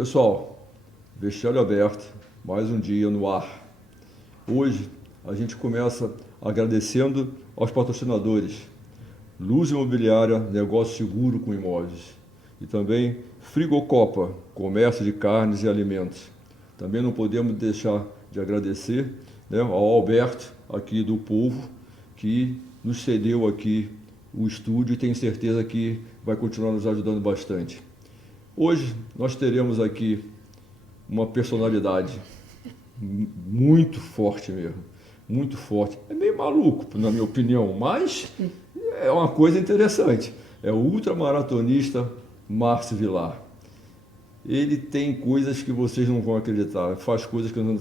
Pessoal, vestiário aberto, mais um dia no ar. Hoje a gente começa agradecendo aos patrocinadores Luz Imobiliária, negócio seguro com imóveis. E também Frigocopa, comércio de carnes e alimentos. Também não podemos deixar de agradecer, ao Alberto, aqui do Povo, que nos cedeu aqui o estúdio e tenho certeza que vai continuar nos ajudando bastante. Hoje nós teremos aqui uma personalidade muito forte mesmo, muito forte. É meio maluco, na minha opinião, mas é uma coisa interessante. É o ultramaratonista Márcio Vilar. Ele tem coisas que vocês não vão acreditar, faz coisas que não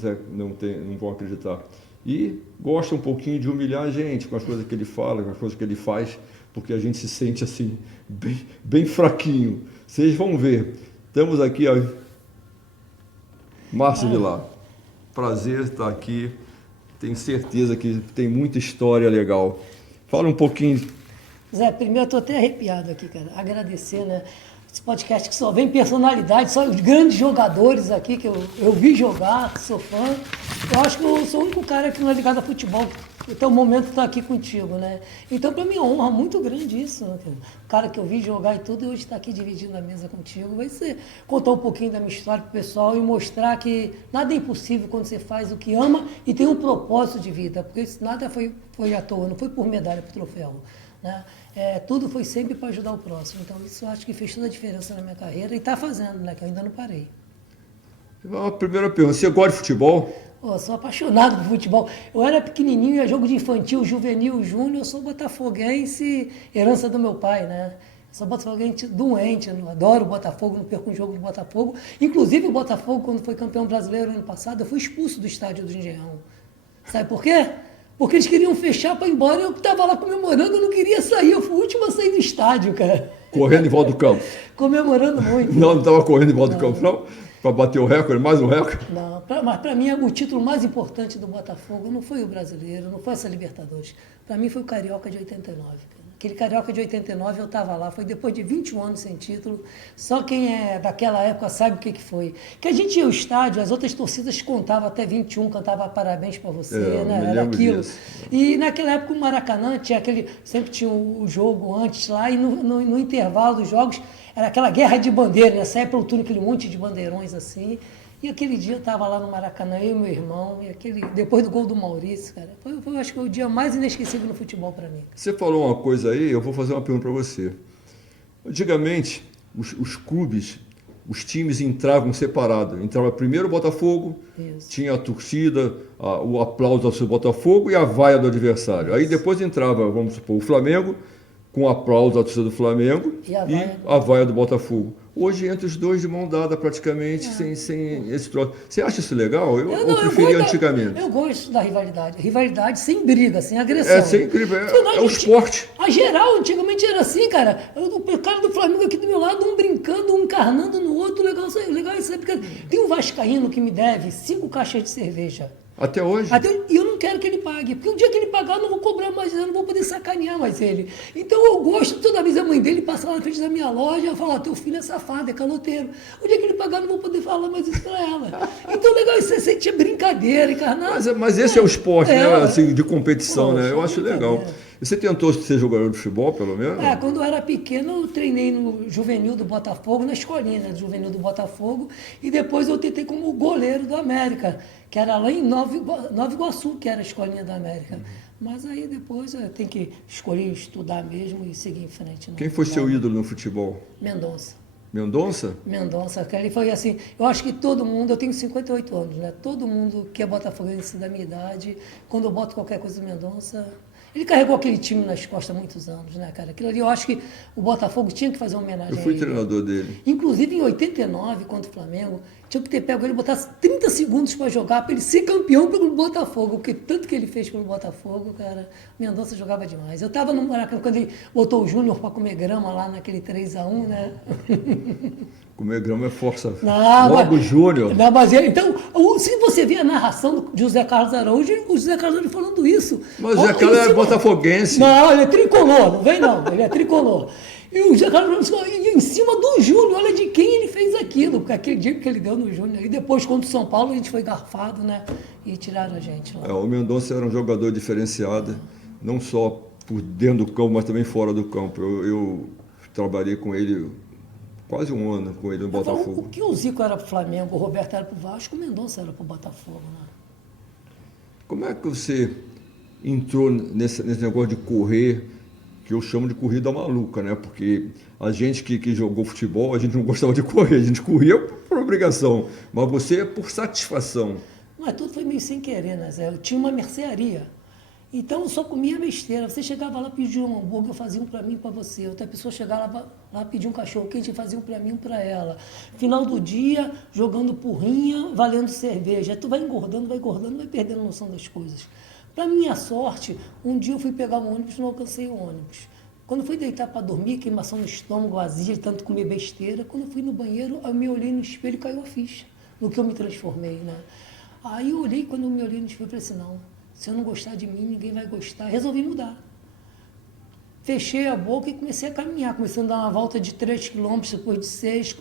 vão acreditar. E gosta um pouquinho de humilhar a gente com as coisas que ele fala, com as coisas que ele faz, porque a gente se sente assim, bem fraquinho. Vocês vão ver. Estamos aqui, ó. Márcio Vilar. Prazer estar aqui. Tenho certeza que tem muita história legal. Fala um pouquinho. Zé, primeiro eu estou até arrepiado aqui, cara. Agradecer, né? Esse podcast que só vem personalidade, só grandes jogadores aqui que eu vi jogar, sou fã. Eu acho que eu sou o único cara que não é ligado a futebol. Até o momento estou aqui contigo, né? Então, para mim é uma honra muito grande isso, né? O cara que eu vi jogar e tudo, e hoje está aqui dividindo a mesa contigo. Vai ser contar um pouquinho da minha história pro pessoal e mostrar que nada é impossível quando você faz o que ama e tem um propósito de vida. Porque isso nada foi à toa, não foi por medalha, por troféu, né? Tudo foi sempre para ajudar o próximo. Então, isso eu acho que fez toda a diferença na minha carreira e está fazendo, né? Que eu ainda não parei. A primeira pergunta, você gosta de futebol? Sou apaixonado por futebol. Eu era pequenininho, ia jogo de infantil, juvenil, júnior. Eu sou botafoguense, herança do meu pai, né? Sou botafoguense doente, eu adoro o Botafogo, não perco um jogo do Botafogo. Inclusive o Botafogo, quando foi campeão brasileiro ano passado, eu fui expulso do estádio do Engenhão. Sabe por quê? Porque eles queriam fechar para ir embora e eu estava lá comemorando, eu não queria sair. Eu fui o último a sair do estádio, cara. Correndo em volta do campo? Comemorando muito. Não estava correndo em volta do campo, não? Para bater o recorde, mais um recorde? Não, mas para mim o título mais importante do Botafogo não foi o brasileiro, não foi essa Libertadores. Para mim foi o Carioca de 89. Cara. Aquele Carioca de 89 eu estava lá, foi depois de 21 anos sem título. Só quem é daquela época sabe o que foi. Que a gente ia ao estádio, as outras torcidas contavam até 21, cantava parabéns para você, né? Era aquilo. Disso. E naquela época o Maracanã tinha sempre tinha o jogo antes lá, e no intervalo dos jogos era aquela guerra de bandeira, né? Saia pelo túnel aquele monte de bandeirões assim. E aquele dia eu estava lá no Maracanã, eu e meu irmão, e depois do gol do Maurício, cara, foi acho que o dia mais inesquecível no futebol para mim. Você falou uma coisa aí, eu vou fazer uma pergunta para você. Antigamente, os clubes, os times entravam separados. Entrava primeiro o Botafogo, isso. Tinha a torcida, o aplauso ao seu Botafogo e a vaia do adversário. Aí depois entrava, vamos supor, o Flamengo, com o aplauso à torcida do Flamengo e a vaia do Botafogo. Hoje, entre os dois de mão dada, praticamente, sem esse troço. Você acha isso legal? Eu preferia antigamente. Eu gosto da rivalidade. Rivalidade sem briga, sem agressão. É, sem briga. É o esporte. A geral, antigamente era assim, cara. O cara do Flamengo aqui do meu lado, um brincando, um encarnando no outro. Legal isso aí. Porque tem um vascaíno que me deve 5 caixas de cerveja. Até hoje? E eu não quero que ele pague, porque o dia que ele pagar eu não vou cobrar mais, eu não vou poder sacanear mais ele. Então eu gosto, toda vez a mãe dele passar lá na frente da minha loja e falar, teu filho é safado, é caloteiro. O dia que ele pagar eu não vou poder falar mais isso pra ela. Então legal, isso você sentia brincadeira, encarnar. Mas esse é o esporte, né? Assim, de competição, né? Eu acho legal. Você tentou ser jogador de futebol, pelo menos? Quando eu era pequeno, eu treinei no juvenil do Botafogo, na escolinha, né, do juvenil do Botafogo, e depois eu tentei como goleiro do América, que era lá em Nova Iguaçu, que era a escolinha do América. Mas aí depois eu tenho que escolher estudar mesmo e seguir em frente. Quem foi seu ídolo no futebol? Mendonça. Mendonça? Mendonça, cara, ele foi assim, eu acho que todo mundo, eu tenho 58 anos, né? Todo mundo que é botafoguense da minha idade, quando eu boto qualquer coisa do Mendonça, ele carregou aquele time nas costas há muitos anos, né, cara? Aquilo ali, eu acho que o Botafogo tinha que fazer uma homenagem a ele. Eu fui treinador dele. Inclusive, em 89, contra o Flamengo, tinha que ter pego ele e botasse 30 segundos para jogar, para ele ser campeão pelo Botafogo, porque tanto que ele fez pelo Botafogo, cara, o Mendonça jogava demais. Eu estava no Maracanã, quando ele botou o Júnior para comer grama lá naquele 3-1, né? Comer grama é força. Logo Júnior. Então, se você vê a narração de José Carlos Araújo, o José Carlos Araújo falando isso. Mas o José Carlos é botafoguense. Não, ele é tricolor, não vem não, ele é tricolor. Eu já em cima do Júnior, olha de quem ele fez aquilo, porque aquele dia que ele deu no Júnior. E depois, contra o São Paulo, a gente foi garfado, né? E tiraram a gente lá. O Mendonça era um jogador diferenciado, não só por dentro do campo, mas também fora do campo. Eu trabalhei com ele quase um ano, com ele no Botafogo. O que o Zico era para o Flamengo, o Roberto era para o Vasco, o Mendonça era para o Botafogo, né? Como é que você entrou nesse negócio de correr, que eu chamo de corrida maluca, né? Porque a gente que jogou futebol, a gente não gostava de correr, a gente corria por obrigação, mas você é por satisfação. Mas tudo foi meio sem querer, né, Zé? Eu tinha uma mercearia. Então eu só comia besteira. Você chegava lá, pedia um hambúrguer, eu fazia um para mim e para você. Outra pessoa chegava lá, pedia um cachorro quente, fazia um para mim e um para ela. Final do dia, jogando porrinha, valendo cerveja. Tu vai engordando, vai perdendo noção das coisas. Para minha sorte, um dia eu fui pegar um ônibus e não alcancei o ônibus. Quando eu fui deitar para dormir, queimação no estômago, azia, tanto comer besteira. Quando eu fui no banheiro, eu me olhei no espelho e caiu a ficha, no que eu me transformei, né? Aí eu olhei, quando eu me olhei no espelho, eu falei assim, não, se eu não gostar de mim, ninguém vai gostar. Resolvi mudar. Fechei a boca e comecei a caminhar. Comecei a dar uma volta de 3 quilômetros, depois de 6.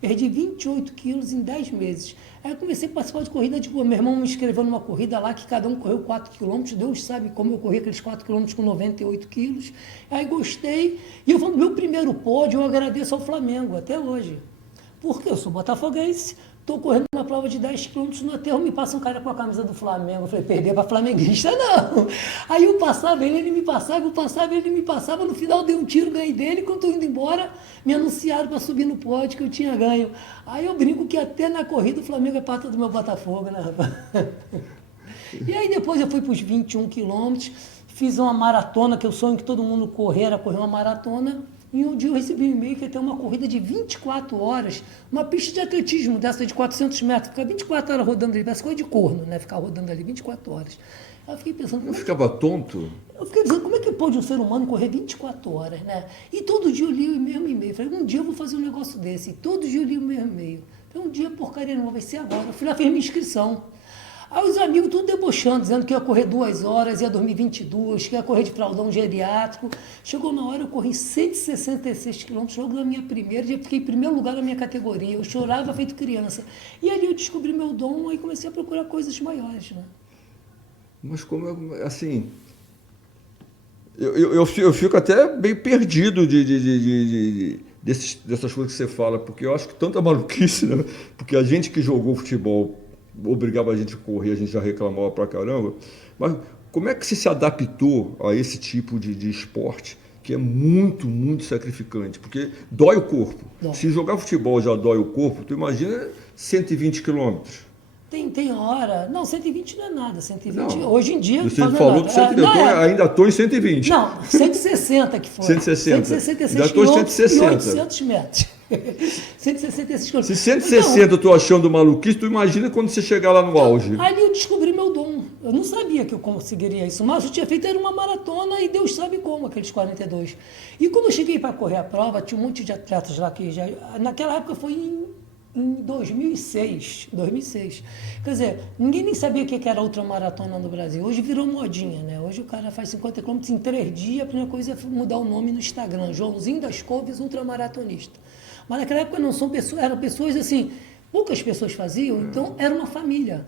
Perdi 28 quilos em 10 meses. Aí eu comecei a participar de corrida de rua. Meu irmão me inscreveu numa corrida lá, que cada um correu 4 quilômetros. Deus sabe como eu corri aqueles 4 quilômetros com 98 quilos. Aí gostei. E eu falo, meu primeiro pódio, eu agradeço ao Flamengo, até hoje. Porque eu sou botafoguense. Estou correndo uma prova de 10 quilômetros no aterro, me passa um cara com a camisa do Flamengo. Eu falei, perder para flamenguista, não. Aí eu passava ele me passava, eu passava, ele me passava. No final dei um tiro, ganhei dele. Quando estou indo embora, me anunciaram para subir no pódio que eu tinha ganho. Aí eu brinco que até na corrida o Flamengo é parte do meu Botafogo, né, rapaz? E aí depois eu fui para os 21 quilômetros, fiz uma maratona, que é o sonho que todo mundo era correr uma maratona. E um dia eu recebi um e-mail que ia ter uma corrida de 24 horas, uma pista de atletismo dessa de 400 metros, ficar 24 horas rodando ali, parece coisa de corno, né? Ficar rodando ali 24 horas. Aí eu fiquei pensando... Eu ficava tonto? Eu fiquei pensando, como é que pode um ser humano correr 24 horas, né? E todo dia eu li o mesmo e-mail. Falei, um dia eu vou fazer um negócio desse. E todo dia eu li o mesmo e-mail. Falei, um dia, porcaria, não vai ser agora. Eu fui lá, fiz minha inscrição. Aí os amigos tudo debochando, dizendo que ia correr 2 horas, ia dormir 22, que ia correr de fraldão geriátrico. Chegou na hora, eu corri 166 quilômetros, logo na minha primeira, já fiquei em primeiro lugar na minha categoria. Eu chorava feito criança. E ali eu descobri meu dom e comecei a procurar coisas maiores, né? Mas como, assim... Eu fico até bem perdido dessas coisas que você fala, porque eu acho que tanta maluquice, né? Porque a gente que jogou futebol obrigava a gente a correr, a gente já reclamava pra caramba. Mas como é que você se adaptou a esse tipo de esporte, que é muito, muito sacrificante? Porque dói o corpo. Dói. Se jogar futebol já dói o corpo, tu imagina 120 quilômetros. Tem hora... Não, 120 não é nada. 120, não, hoje em dia... Você falou que ainda estou em 120. Não, 160 que foi. 160. 166 Já estou em quilômetros 160. e 800 metros. 166 quilômetros. Se 160 eu estou achando maluquice, tu imagina quando você chegar lá no auge. Ali eu descobri meu dom. Eu não sabia que eu conseguiria isso, mas eu tinha feito era uma maratona e Deus sabe como, aqueles 42. E quando eu cheguei para correr a prova, tinha um monte de atletas lá que já... Naquela época foi em 2006. Quer dizer, ninguém nem sabia o que era ultramaratona no Brasil. Hoje virou modinha, né? Hoje o cara faz 50 quilômetros em 3 dias, a primeira coisa é mudar o nome no Instagram, Joãozinho das Couves ultramaratonista. Mas naquela época não são pessoas, eram pessoas assim, poucas pessoas faziam, então era uma família.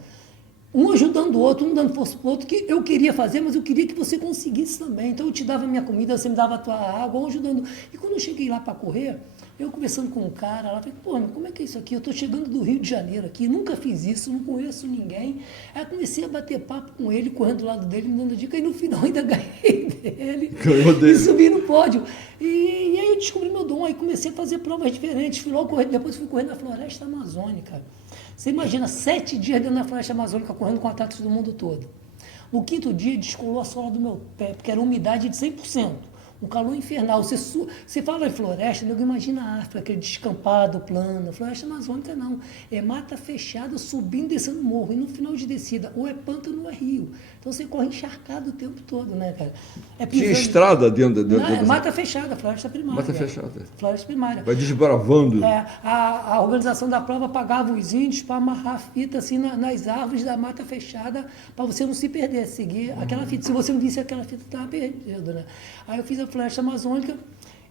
Um ajudando o outro, um dando força para o outro, que eu queria fazer, mas eu queria que você conseguisse também. Então eu te dava minha comida, você me dava a tua água, um ajudando. E quando eu cheguei lá para correr, eu conversando com um cara lá, falei, pô, mas como é que é isso aqui? Eu estou chegando do Rio de Janeiro aqui, nunca fiz isso, não conheço ninguém. Aí comecei a bater papo com ele, correndo do lado dele, me dando dica, e no final ainda ganhei dele. E subi no pódio. E aí eu descobri meu dom, aí comecei a fazer provas diferentes. Fui logo correr, depois fui correr na Floresta Amazônica. Você imagina, 7 dias dentro da Floresta Amazônica, correndo com atletas do mundo todo. No 5º dia, descolou a sola do meu pé, porque era umidade de 100%. Um calor infernal. Você fala em floresta, eu imagino a África, aquele descampado, plano. Floresta amazônica não. É mata fechada, subindo e descendo morro. E no final de descida, ou é pântano ou é rio. Então você corre encharcado o tempo todo, né, cara? Tinha estrada dentro é mata fechada, floresta primária. Mata fechada. Floresta primária. Vai desbravando. A organização da prova pagava os índios para amarrar a fita assim nas árvores da mata fechada, para você não se perder, seguir aquela fita. Se você não visse aquela fita, estava perdido, né? Aí eu fiz a Floresta Amazônica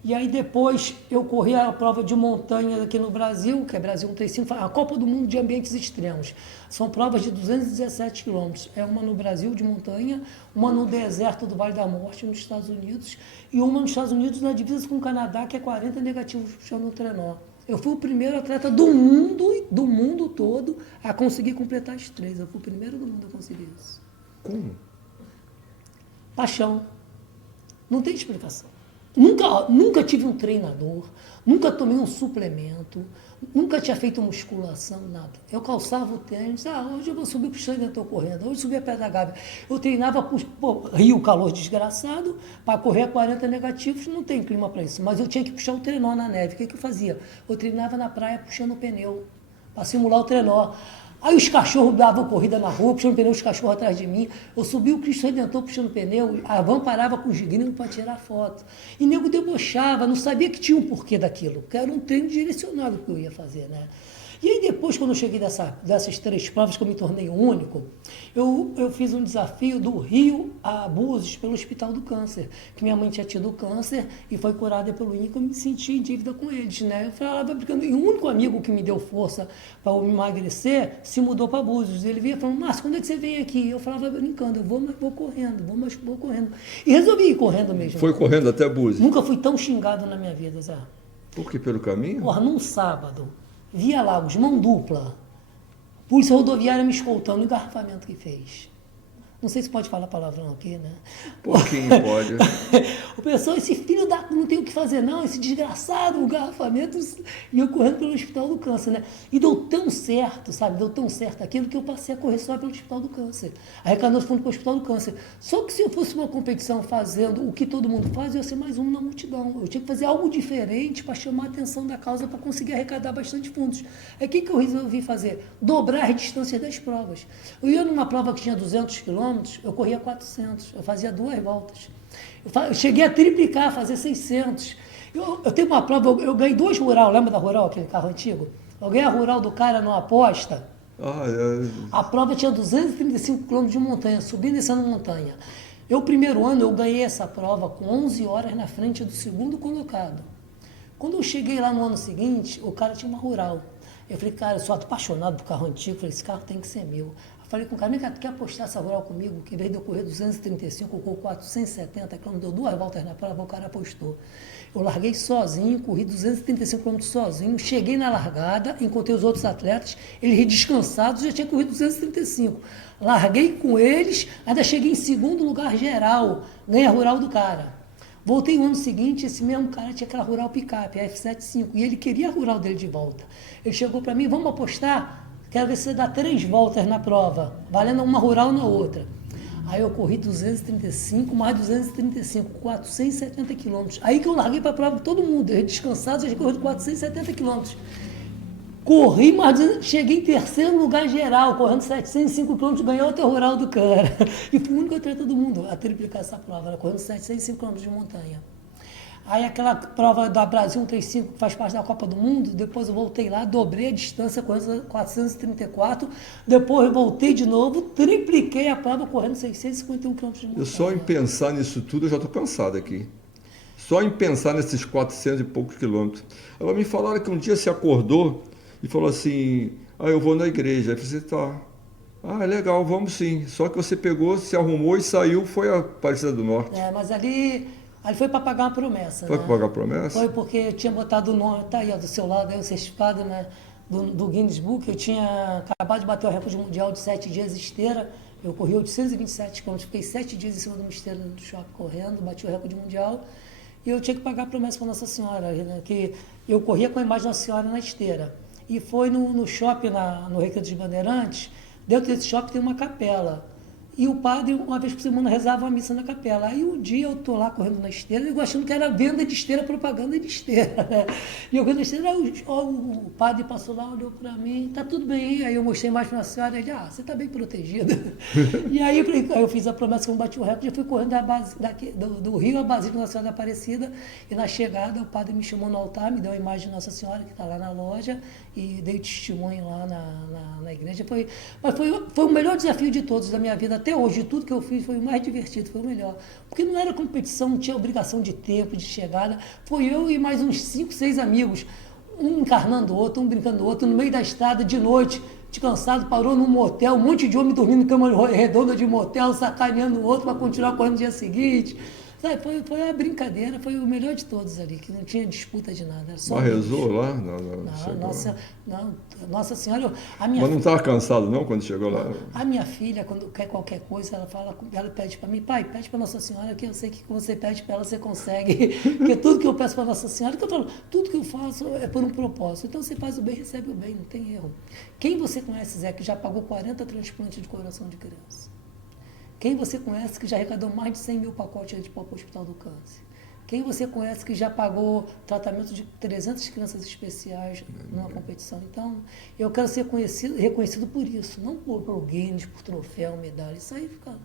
E aí depois eu corri a prova de montanha aqui no Brasil, que é Brasil 135, a Copa do Mundo de Ambientes Extremos. São provas de 217 quilômetros. É uma no Brasil de montanha, uma no deserto do Vale da Morte, nos Estados Unidos, e uma nos Estados Unidos na divisa com o Canadá, que é 40 negativos puxando o trenó. Eu fui o primeiro atleta do mundo todo, a conseguir completar as 3. Eu fui o primeiro do mundo a conseguir isso. Como? Paixão. Não tem explicação. Nunca tive um treinador, nunca tomei um suplemento, nunca tinha feito musculação, nada. Eu calçava o tênis, hoje eu vou subir para o Xande, estou correndo, hoje subi a Pedra Gávea. Eu treinava Rio, calor desgraçado, para correr a 40 negativos, não tem clima para isso, mas eu tinha que puxar o trenó na neve. O que eu fazia? Eu treinava na praia puxando o pneu, para simular o trenó. Aí os cachorros davam corrida na rua, puxando pneu, os cachorros atrás de mim. Eu subi o Cristo Redentor puxando pneu, a van parava com os gringos para tirar foto. E nego debochava, não sabia que tinha um porquê daquilo, porque era um treino direcionado que eu ia fazer, né? E aí depois, quando eu cheguei dessas 3 provas, que eu me tornei único, eu fiz um desafio do Rio a Búzios pelo Hospital do Câncer, que minha mãe tinha tido câncer e foi curada pelo INCA, eu me senti em dívida com eles, né? Eu falava brincando, e o único amigo que me deu força para eu emagrecer se mudou para Búzios. Ele vinha falando, Márcio, quando é que você vem aqui? Eu falava brincando, eu vou, mas vou correndo, vou correndo. E resolvi ir correndo mesmo. Foi correndo até Búzios? Nunca fui tão xingado na minha vida, Zé. Por que, pelo caminho? Porra, num sábado, Via Lagos, mão dupla, polícia rodoviária me escoltando, o engarrafamento que fez. Não sei se pode falar palavrão aqui, né? Pouquinho pode. O pessoal, esse filho da... não tem o que fazer não, esse desgraçado, o garrafamento, e eu correndo pelo Hospital do Câncer, né? E deu tão certo, sabe? Deu tão certo aquilo que eu passei a correr só pelo Hospital do Câncer. Arrecadando fundo para o Hospital do Câncer. Só que se eu fosse uma competição fazendo o que todo mundo faz, eu ia ser mais um na multidão. Eu tinha que fazer algo diferente para chamar a atenção da causa, para conseguir arrecadar bastante fundos. É o que eu resolvi fazer? Dobrar as distâncias das provas. Eu ia numa prova que tinha 200 quilômetros, eu corria 400, eu fazia 2 voltas. Eu cheguei a triplicar, fazer 600. Eu tenho uma prova, eu ganhei 2 Rural, lembra da Rural, aquele carro antigo? Eu ganhei a Rural do cara numa aposta. A prova tinha 235 quilômetros de montanha, subindo e descendo montanha. O primeiro ano, eu ganhei essa prova com 11 horas na frente do segundo colocado. Quando eu cheguei lá no ano seguinte, o cara tinha uma Rural. Eu falei, cara, eu sou apaixonado por carro antigo, eu falei, esse carro tem que ser meu. Falei com o cara, tu quer apostar essa Rural comigo? Que em vez de eu correr 235, eu corro 470 km, deu 2 voltas na prova, o cara apostou. Eu larguei sozinho, corri 235 km sozinho, cheguei na largada, encontrei os outros atletas, eles descansados, já tinha corrido 235. Larguei com eles, ainda cheguei em segundo lugar geral, ganhei a Rural do cara. Voltei no ano seguinte, esse mesmo cara tinha aquela Rural picape, a F75, e ele queria a Rural dele de volta. Ele chegou para mim, vamos apostar? Quero ver se você dá 3 voltas na prova, valendo uma Rural na outra. Aí eu corri 235, mais 235, 470 quilômetros. Aí que eu larguei para a prova com todo mundo, eu descansado, já corri 470 quilômetros. Corri, mas cheguei em terceiro lugar geral, correndo 705 quilômetros, ganhei outra Rural do cara. E fui o único atleta do mundo a triplicar essa prova, correndo 705 quilômetros de montanha. Aí aquela prova da Brasil 135, que faz parte da Copa do Mundo, depois eu voltei lá, dobrei a distância, correndo 434, depois eu voltei de novo, tripliquei a prova, correndo 651 km de montanha. Eu só em pensar nisso tudo, eu já estou cansado aqui. Só em pensar nesses 400 e poucos quilômetros. Agora me falaram que um dia você acordou e falou assim, eu vou na igreja. Aí você tá, legal, vamos sim. Só que você pegou, se arrumou e saiu, foi a Aparecida do Norte. Mas ali foi para pagar uma promessa. Foi para pagar a promessa? Foi porque eu tinha botado o nome, tá aí do seu lado, aí o certificado, né, do Guinness Book. Eu tinha acabado de bater o recorde mundial de 7 dias esteira. Eu corri 827 km, fiquei 7 dias em cima de uma esteira do shopping correndo, bati o recorde mundial. E eu tinha que pagar a promessa para Nossa Senhora, né, que eu corria com a imagem da Nossa Senhora na esteira. E foi no shopping, no Recreio dos Bandeirantes, dentro desse shopping tem uma capela. E o padre, uma vez por semana, rezava a missa na capela. Aí um dia eu estou lá correndo na esteira, eu achando que era venda de esteira, propaganda de esteira, né? E eu correndo na esteira, o padre passou lá, olhou para mim, tá tudo bem. Aí eu mostrei mais para a senhora, ele, você está bem protegida. E aí eu fiz a promessa que eu bati o recorde, eu fui correndo do Rio à Basílica Nossa Senhora da Aparecida, e na chegada o padre me chamou no altar, me deu a imagem de Nossa Senhora, que está lá na loja, e dei testemunho lá na igreja. Foi o melhor desafio de todos da minha vida até hoje, tudo que eu fiz foi o mais divertido, foi o melhor. Porque não era competição, não tinha obrigação de tempo, de chegada. Foi eu e mais uns 5, 6 amigos, um encarnando o outro, um brincando o outro, no meio da estrada, de noite, descansado, parou num motel, um monte de homem dormindo em cama redonda de motel, sacaneando o outro para continuar correndo no dia seguinte. Sabe, foi a brincadeira, foi o melhor de todos ali, que não tinha disputa de nada. Era só Mas rezou lá? Nossa Senhora, a minha Mas não estava cansado não quando chegou lá? A minha filha, quando quer qualquer coisa, ela pede para mim, pai, pede para Nossa Senhora, que eu sei que você pede para ela, você consegue. Porque tudo que eu peço para Nossa Senhora, que eu falo, tudo que eu faço é por um propósito. Então você faz o bem, recebe o bem, não tem erro. Quem você conhece, Zé, que já pagou 40 transplantes de coração de criança? Quem você conhece que já arrecadou mais de 100 mil pacotes de pó para o Hospital do Câncer? Quem você conhece que já pagou tratamento de 300 crianças especiais numa competição? Então, eu quero ser reconhecido por isso, não por Guinness, por troféu, medalha. Isso aí fica...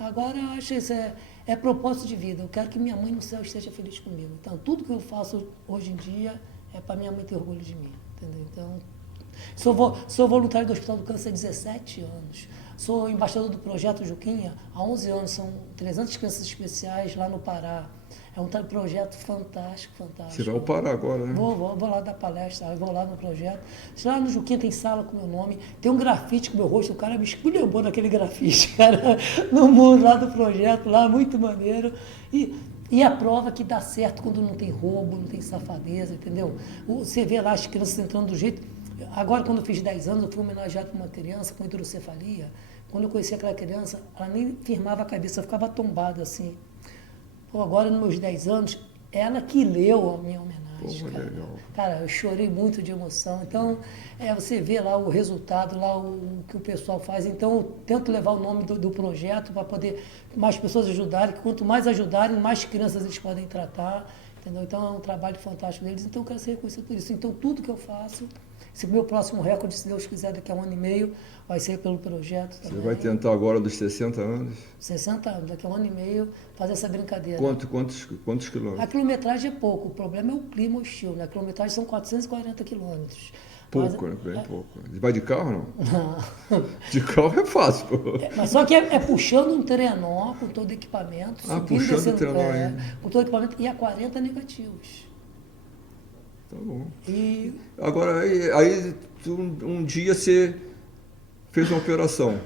Agora, eu acho que isso é propósito de vida. Eu quero que minha mãe no céu esteja feliz comigo. Então, tudo que eu faço hoje em dia é para minha mãe ter orgulho de mim. Entendeu? Então, sou voluntário do Hospital do Câncer há 17 anos. Sou embaixador do Projeto Juquinha há 11 anos. São 300 crianças especiais lá no Pará. É um projeto fantástico, fantástico. Você vai ao Pará agora, né? Vou lá dar palestra, vou lá no projeto. Lá no Juquinha tem sala com meu nome, tem um grafite com meu rosto, o cara me esculhambou naquele grafite, cara, no mundo lá do projeto, lá, muito maneiro. E a prova que dá certo quando não tem roubo, não tem safadeza, entendeu? Você vê lá as crianças entrando do jeito... Agora, quando eu fiz 10 anos, eu fui homenageado por uma criança com hidrocefalia. Quando eu conheci aquela criança, ela nem firmava a cabeça, ficava tombada assim. Pô, agora, nos meus 10 anos, ela que leu a minha homenagem. Pô, cara. legal. Cara, eu chorei muito de emoção. Então, você vê lá o resultado, lá o que o pessoal faz. Então, eu tento levar o nome do projeto para poder mais pessoas ajudarem. Que quanto mais ajudarem, mais crianças eles podem tratar. Entendeu? Então, é um trabalho fantástico deles. Então, eu quero ser reconhecido por isso. Então, tudo que eu faço... Se o meu próximo recorde, se Deus quiser, daqui a 1 ano e meio, vai ser pelo projeto também. Você vai tentar agora dos 60 anos? 60 anos, daqui a 1 ano e meio, fazer essa brincadeira. Quantos quilômetros? A quilometragem é pouco, o problema é o clima hostil, né? A quilometragem são 440 quilômetros. Pouco, né? Bem pouco. Vai de carro, não? Não. De carro é fácil, pô. Mas só que é puxando um trenó com todo o equipamento. Puxando o trenó ainda. Com todo o equipamento e a 40 negativos. Tá bom. E... Agora, aí um dia você fez uma operação.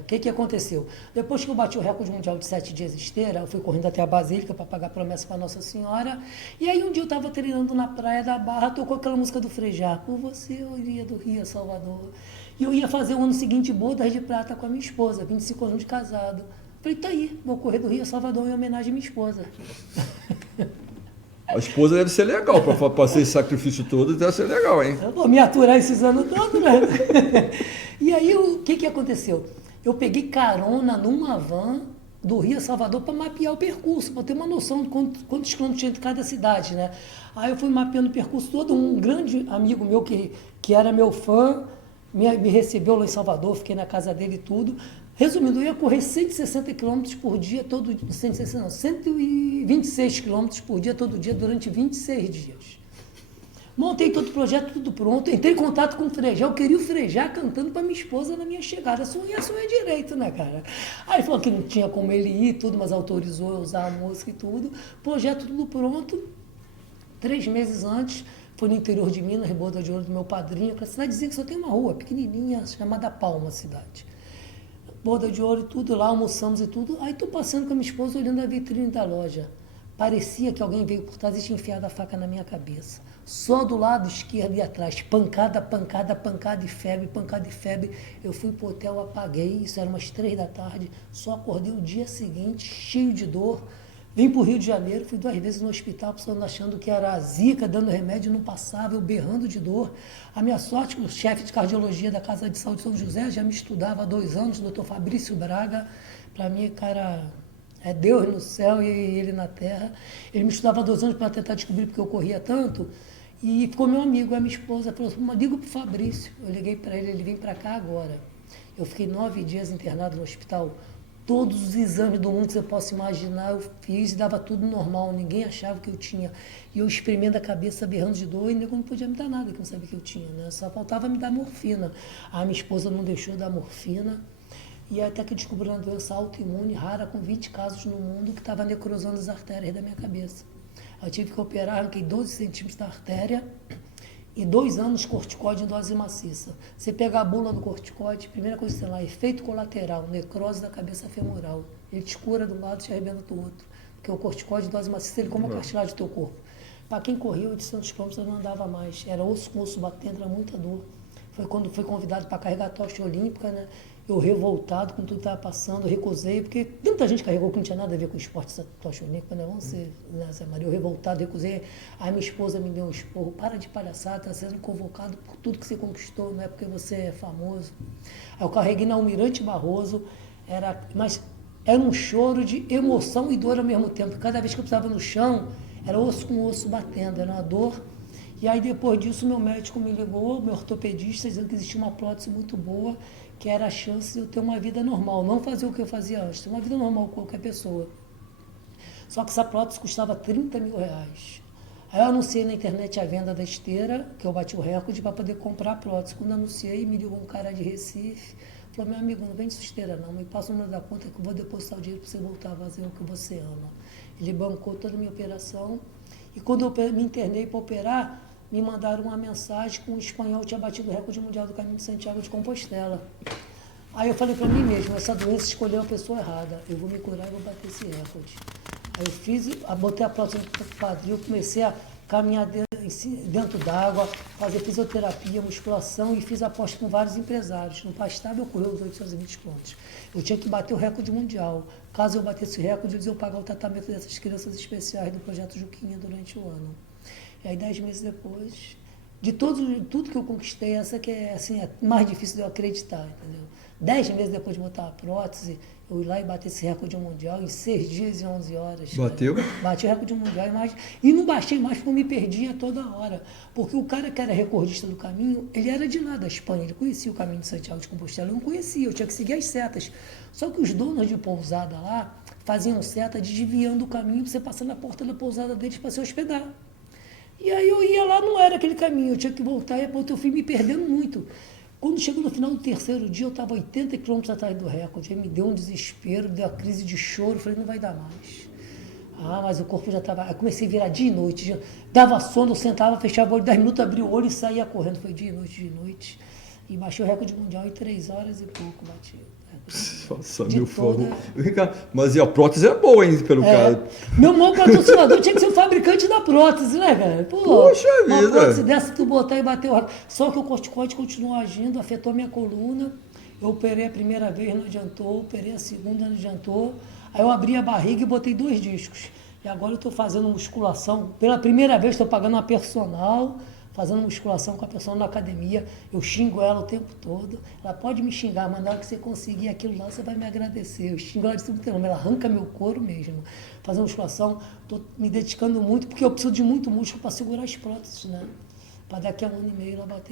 O que aconteceu? Depois que eu bati o recorde mundial de 7 dias de esteira, eu fui correndo até a Basílica para pagar promessa para Nossa Senhora. E aí um dia eu estava treinando na praia da Barra, tocou aquela música do Frejá. Por você eu iria do Rio a Salvador. E eu ia fazer o ano seguinte bodas de prata com a minha esposa, 25 anos de casado. Falei, tá aí, vou correr do Rio a Salvador em homenagem à minha esposa. A esposa deve ser legal, para fazer esse sacrifício todo, deve ser legal, hein? Eu vou me aturar esses anos todos, né? E aí, o que aconteceu? Eu peguei carona numa van do Rio a Salvador para mapear o percurso, para ter uma noção de quantos quilômetros tinha entre cada cidade, né? Aí eu fui mapeando o percurso todo, um grande amigo meu que era meu fã, me recebeu lá em Salvador, fiquei na casa dele e tudo. Resumindo, eu ia correr 160 km por dia, 126 km por dia, todo dia, durante 26 dias. Montei todo o projeto, tudo pronto, entrei em contato com o Frejá, eu queria o Frejá cantando para minha esposa na minha chegada, sonhar direito, né, cara? Aí falou que não tinha como ele ir, tudo, mas autorizou eu usar a música e tudo, projeto tudo pronto, 3 meses antes, fui no interior de Minas, Reborda de Ouro do meu padrinho, aquela cidadezinha que só tem uma rua, pequenininha, chamada Palma, cidade. Borda de Ouro e tudo, lá almoçamos e tudo. Aí tô passando com a minha esposa olhando a vitrine da loja. Parecia que alguém veio por trás e tinha enfiado a faca na minha cabeça. Só do lado esquerdo e atrás. Pancada, pancada, pancada e febre, pancada e febre. Eu fui pro hotel, apaguei, isso era umas 3 da tarde. Só acordei o dia seguinte, cheio de dor. Vim para o Rio de Janeiro, fui 2 vezes no hospital, pessoas achando que era a zika, dando remédio, não passava, eu berrando de dor. A minha sorte, o chefe de cardiologia da Casa de Saúde São José já me estudava há 2 anos, o doutor Fabrício Braga. Para mim, cara, é Deus no céu e ele na terra. Ele me estudava há 2 anos para tentar descobrir porque eu corria tanto. E ficou meu amigo, a minha esposa falou assim, liga para o Fabrício. Eu liguei para ele vem para cá agora. Eu fiquei 9 dias internado no hospital. Todos os exames do mundo que você possa imaginar, eu fiz e dava tudo normal, ninguém achava que eu tinha. E eu espremendo a cabeça, berrando de dor, e nego não podia me dar nada, que não sabia que eu tinha, né? Só faltava me dar morfina. A minha esposa não deixou dar morfina. E até que descobriram uma doença autoimune rara com 20 casos no mundo que estava necrosando as artérias da minha cabeça. Eu tive que operar, arranquei 12 centímetros da artéria e 2 anos de corticóide em dose maciça. Você pega a bula do corticóide, primeira coisa que tem lá, efeito colateral, necrose da cabeça femoral. Ele te cura de um lado e te arrebenta do outro. Porque o corticóide em dose maciça, ele come a cartilagem do teu corpo. Para quem corria 800 km, eu não andava mais. Era osso com osso batendo, era muita dor. Foi quando fui convidado para carregar a tocha olímpica, né? Eu revoltado com tudo que estava passando, eu recusei, porque tanta gente carregou que não tinha nada a ver com o esporte, essa tocha olímpica, né? Vamos ser, né, Zé Maria? Eu revoltado, recusei. Aí minha esposa me deu um esporro, para de palhaçada, está sendo convocado por tudo que você conquistou, não é porque você é famoso. Aí eu carreguei na Almirante Barroso, mas era um choro de emoção e dor ao mesmo tempo. Cada vez que eu pisava no chão, era osso com osso batendo, era uma dor. E aí depois disso meu médico me ligou, meu ortopedista, dizendo que existia uma prótese muito boa, que era a chance de eu ter uma vida normal, não fazer o que eu fazia antes, ter uma vida normal com qualquer pessoa. Só que essa prótese custava R$30 mil. Aí eu anunciei na internet a venda da esteira, que eu bati o recorde, para poder comprar a prótese. Quando anunciei, me ligou um cara de Recife, falou, meu amigo, não vende sua esteira não, me passa o número da conta que eu vou depositar o dinheiro para você voltar a fazer o que você ama. Ele bancou toda a minha operação, e quando eu me internei para operar, me mandaram uma mensagem que um espanhol tinha batido o recorde mundial do Caminho de Santiago de Compostela. Aí eu falei para mim mesmo, essa doença escolheu a pessoa errada, eu vou me curar e vou bater esse recorde. Aí eu botei a prótese no quadril, comecei a caminhar dentro d'água, fazer fisioterapia, musculação e fiz aposta com vários empresários. No Pastável eu corri os 820 quilômetros. Eu tinha que bater o recorde mundial. Caso eu batesse o recorde, eles iam pagar o tratamento dessas crianças especiais do Projeto Juquinha durante o ano. E aí 10 meses depois, de tudo que eu conquistei, essa que é assim, é mais difícil de eu acreditar, entendeu? 10 meses depois de botar a prótese, eu ir lá e bater esse recorde mundial em 6 dias e 11 horas. Bateu? Cara. Bati o recorde mundial e não baixei mais porque eu me perdia toda hora. Porque o cara que era recordista do caminho, ele era de lá da Espanha, ele conhecia o caminho de Santiago de Compostela, eu não conhecia, eu tinha que seguir as setas. Só que os donos de pousada lá faziam seta desviando o caminho para você passar na porta da pousada deles para se hospedar. E aí eu ia lá, não era aquele caminho, eu tinha que voltar e eu fui me perdendo muito. Quando chegou no final do 3º dia, eu estava 80 quilômetros atrás do recorde, aí me deu um desespero, deu uma crise de choro, falei, não vai dar mais. Mas o corpo já estava... Aí comecei a virar dia e noite, dava sono, eu sentava, fechava o olho, 10 minutos, abria o olho e saía correndo, foi dia e noite, e baixei o recorde mundial em 3 horas e pouco, bati. Nossa, meu favor. Ricardo, mas e a prótese é boa, hein, pelo cara. Meu maior patrocinador tinha que ser o fabricante da prótese, né, cara? Poxa uma vida. prótese dessa, tu botar e bater o... Só que o corticoide continuou agindo, afetou minha coluna. Eu operei a primeira vez, não adiantou. Operei a segunda, não adiantou. Aí eu abri a barriga e botei 2 discos. E agora eu estou fazendo musculação. Pela primeira vez estou pagando uma personal, fazendo musculação com a pessoa na academia, eu xingo ela o tempo todo, ela pode me xingar, mas na hora que você conseguir aquilo lá, você vai me agradecer. Eu xingo ela de tudo, ela arranca meu couro mesmo. Fazendo musculação, estou me dedicando muito, porque eu preciso de muito músculo para segurar as próteses, né? Para daqui a 1 ano e meio ela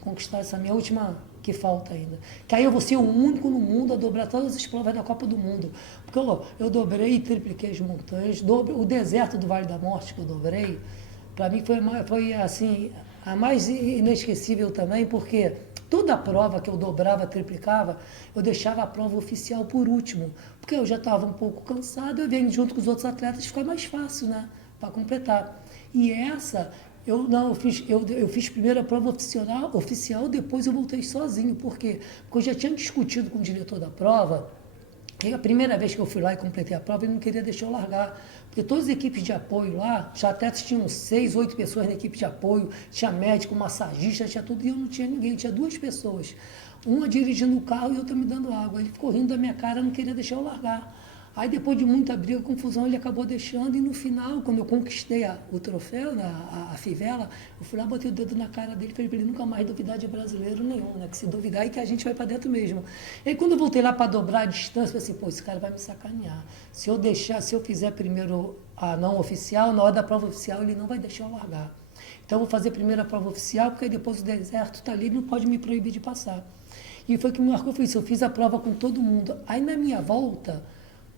conquistar essa minha última que falta ainda. Que aí eu vou ser o único no mundo a dobrar todas as provas da Copa do Mundo. Porque eu dobrei e tripliquei as montanhas, o deserto do Vale da Morte que eu dobrei, para mim foi assim, a mais inesquecível também, porque toda a prova que eu dobrava, triplicava, eu deixava a prova oficial por último, porque eu já estava um pouco cansado, eu venho junto com os outros atletas, fica mais fácil, né, para completar. E essa, eu fiz primeiro a prova oficial, depois eu voltei sozinho. Por quê? Porque eu já tinha discutido com o diretor da prova, e a primeira vez que eu fui lá e completei a prova, ele não queria deixar eu largar. Porque todas as equipes de apoio lá, os atletas tinham 6, 8 pessoas na equipe de apoio, tinha médico, massagista, tinha tudo, e eu não tinha ninguém, tinha 2 pessoas. Uma dirigindo o carro e outra me dando água. Ele ficou rindo da minha cara, não queria deixar eu largar. Aí depois de muita briga, confusão, ele acabou deixando, e no final, quando eu conquistei o troféu, a fivela, eu fui lá, botei o dedo na cara dele e falei para ele nunca mais duvidar de brasileiro nenhum, né? Que se duvidar é que a gente vai para dentro mesmo. E aí quando eu voltei lá para dobrar a distância, eu falei assim, pô, esse cara vai me sacanear. Se eu fizer primeiro a não oficial, na hora da prova oficial ele não vai deixar eu largar. Então eu vou fazer primeiro a prova oficial, porque aí depois o deserto está ali, ele não pode me proibir de passar. E foi o que me marcou, foi isso, eu fiz a prova com todo mundo. Aí na minha volta,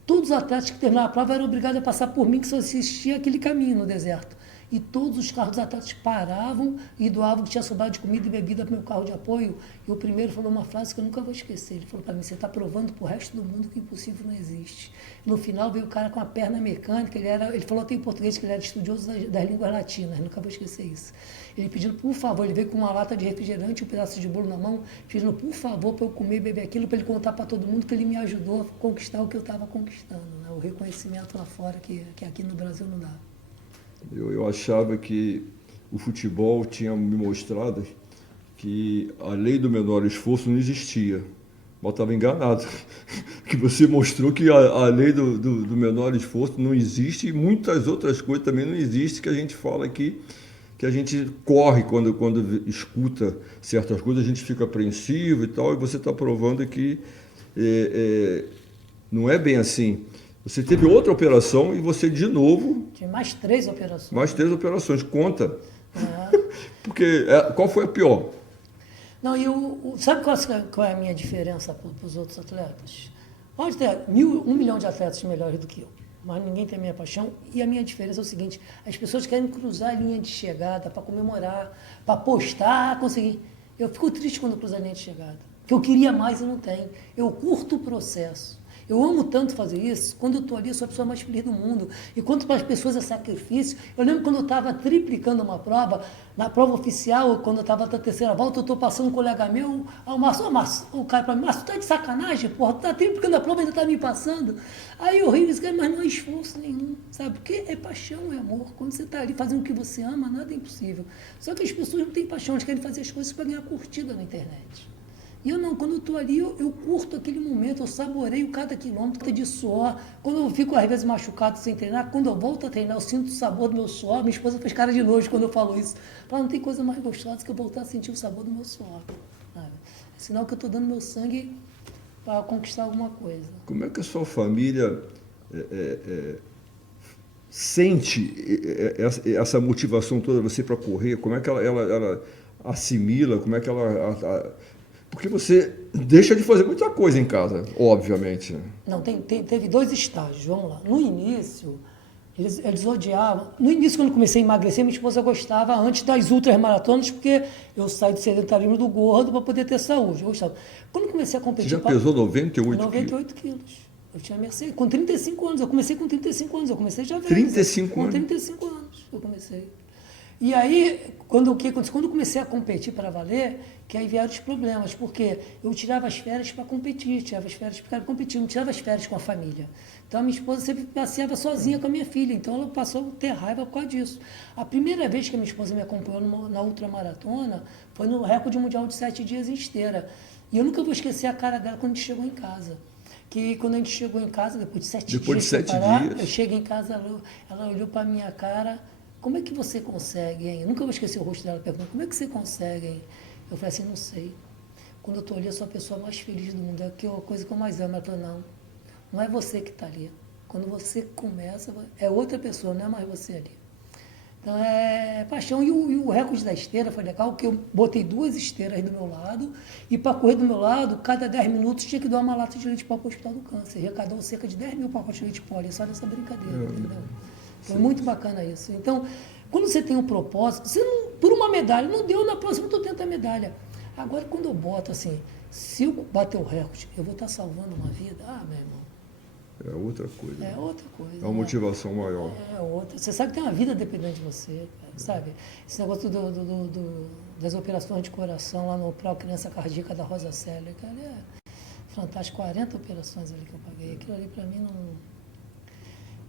todos os atletas que terminaram a prova eram obrigados a passar por mim, que só existia aquele caminho no deserto. e todos os carros dos atletas paravam e doavam o que tinha sobrado de comida e bebida para o meu carro de apoio. E o primeiro falou uma frase que eu nunca vou esquecer. Ele falou para mim: você está provando para o resto do mundo que impossível não existe. No final veio o cara com a perna mecânica, ele falou até em português que ele era estudioso das línguas latinas, nunca vou esquecer isso. Ele pedindo, por favor, ele veio com uma lata de refrigerante e um pedaço de bolo na mão, pedindo, por favor, para eu comer e beber aquilo, para ele contar para todo mundo que ele me ajudou a conquistar o que eu estava conquistando, né? O reconhecimento lá fora que aqui no Brasil não dá. Eu achava que o futebol tinha me mostrado que a lei do menor esforço não existia. Mas estava enganado. Que você mostrou que a lei do menor esforço não existe e muitas outras coisas também não existem que a gente fala aqui, que a gente corre quando escuta certas coisas, a gente fica apreensivo e tal, e você está provando que não é bem assim. Você teve outra operação e você de novo... Tive mais 3 operações. Mais 3 operações, conta. Porque qual foi a pior? Não, sabe qual é a minha diferença para os outros atletas? Pode ter 1 milhão de atletas melhores do que eu, mas ninguém tem a minha paixão. E a minha diferença é o seguinte: as pessoas querem cruzar a linha de chegada para comemorar, para postar, conseguir. Eu fico triste quando cruzo a linha de chegada, porque eu queria mais e não tenho. Eu curto o processo. Eu amo tanto fazer isso. Quando eu estou ali, eu sou a pessoa mais feliz do mundo. E quanto para as pessoas é sacrifício. Eu lembro quando eu estava triplicando uma prova, na prova oficial, quando eu estava na terceira volta, eu estou passando um colega meu, o cara para mim, Márcio, tu tá de sacanagem, porra, tu tá triplicando a prova e ainda tá me passando. Aí eu rio, mas não é esforço nenhum, sabe? Porque é paixão, é amor. Quando você está ali fazendo o que você ama, nada é impossível. Só que as pessoas não têm paixão, elas querem fazer as coisas para ganhar curtida na internet. E eu não, quando eu estou ali, eu curto aquele momento, eu saboreio cada quilômetro de suor. Quando eu fico, às vezes, machucado sem treinar, quando eu volto a treinar, eu sinto o sabor do meu suor. Minha esposa faz cara de nojo quando eu falo isso. Fala, não tem coisa mais gostosa que eu voltar a sentir o sabor do meu suor. É sinal que eu estou dando meu sangue para conquistar alguma coisa. Como é que a sua família sente essa motivação toda, você para correr? Como é que ela assimila? Como é que ela... Porque você deixa de fazer muita coisa em casa, obviamente. Não, teve 2 estágios, vamos lá. No início, eles odiavam. No início, quando eu comecei a emagrecer, minha esposa gostava antes das ultramaratonas, porque eu saí do sedentarismo do gordo para poder ter saúde. Eu gostava. Quando eu comecei a competir... Você já pesou 98 98 quilos. Eu tinha Mercedes. Com 35 anos. Eu comecei com 35 anos. Eu comecei já velho. 35 anos? Com 35 anos eu comecei. E aí, quando eu comecei a competir para valer, que aí vieram os problemas, porque eu tirava as férias para competir, não tirava as férias com a família. Então, a minha esposa sempre passeava sozinha com a minha filha, então ela passou a ter raiva por causa disso. A primeira vez que a minha esposa me acompanhou na ultramaratona foi no recorde mundial de 7 dias em esteira. E eu nunca vou esquecer a cara dela quando a gente chegou em casa. Que quando a gente chegou em casa, depois de 7 dias, eu cheguei em casa, ela olhou para a minha cara: como é que você consegue, hein? Eu nunca vou esquecer o rosto dela perguntando: como é que você consegue, hein? Eu falei assim: não sei. Quando eu estou ali, eu sou a pessoa mais feliz do mundo. É a coisa que eu mais amo. Ela falou: não é você que está ali. Quando você começa, é outra pessoa, não é mais você ali. Então, é paixão. E o recorde da esteira foi legal, porque eu botei 2 esteiras do meu lado, e para correr do meu lado, cada 10 minutos tinha que dar uma lata de leite pó para o Hospital do Câncer. Arrecadou cerca de 10 mil pacotes de leite pó, só nessa brincadeira, entendeu? Foi muito bacana isso. Então, quando você tem um propósito, você não, por uma medalha, não deu, na próxima eu estou tentando a medalha. Agora, quando eu boto assim, se eu bater o recorde, eu vou estar salvando uma vida, meu irmão. É outra coisa. É outra coisa. É uma motivação maior. É outra. Você sabe que tem uma vida dependendo de você, cara, sabe? Esse negócio das operações de coração lá no Pró Criança Cardíaca da Rosa Célia, cara, é fantástico. 40 operações ali que eu paguei. Aquilo ali para mim não...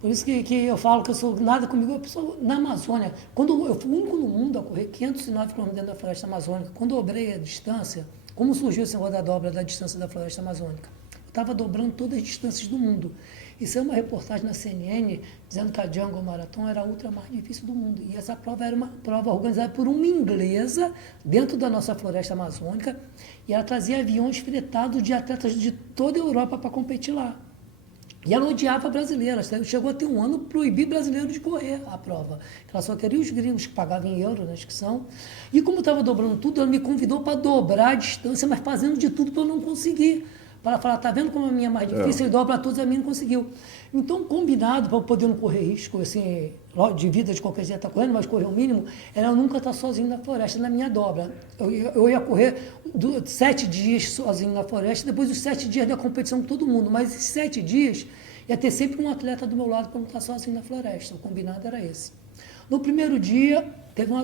Por isso que eu falo que eu sou nada comigo. Eu sou na Amazônia. Quando eu fui o único no mundo a correr 509 km dentro da floresta amazônica, quando eu dobrei a distância, como surgiu esse negócio da dobra da distância da floresta amazônica? Eu estava dobrando todas as distâncias do mundo. Isso é uma reportagem na CNN dizendo que a Jungle Marathon era a ultra mais difícil do mundo. E essa prova era uma prova organizada por uma inglesa dentro da nossa floresta amazônica, e ela trazia aviões fretados de atletas de toda a Europa para competir lá. E ela odiava brasileiras. Chegou a ter um ano proibir brasileiro de correr a prova. Ela só queria os gringos que pagavam em euro na inscrição. E como eu estava dobrando tudo, ela me convidou para dobrar a distância, mas fazendo de tudo para eu não conseguir. Para ela falar, tá vendo como a minha é mais difícil? Ele dobra todos, a minha não conseguiu. Então, combinado, para eu poder não correr risco, assim, de vida de qualquer jeito, tá correndo, mas correr o mínimo, era eu nunca estar sozinho na floresta, na minha dobra. Eu ia correr 7 dias sozinho na floresta, depois dos 7 dias da competição com todo mundo, mas esses 7 dias ia ter sempre um atleta do meu lado para não estar sozinho na floresta. O combinado era esse. No primeiro dia,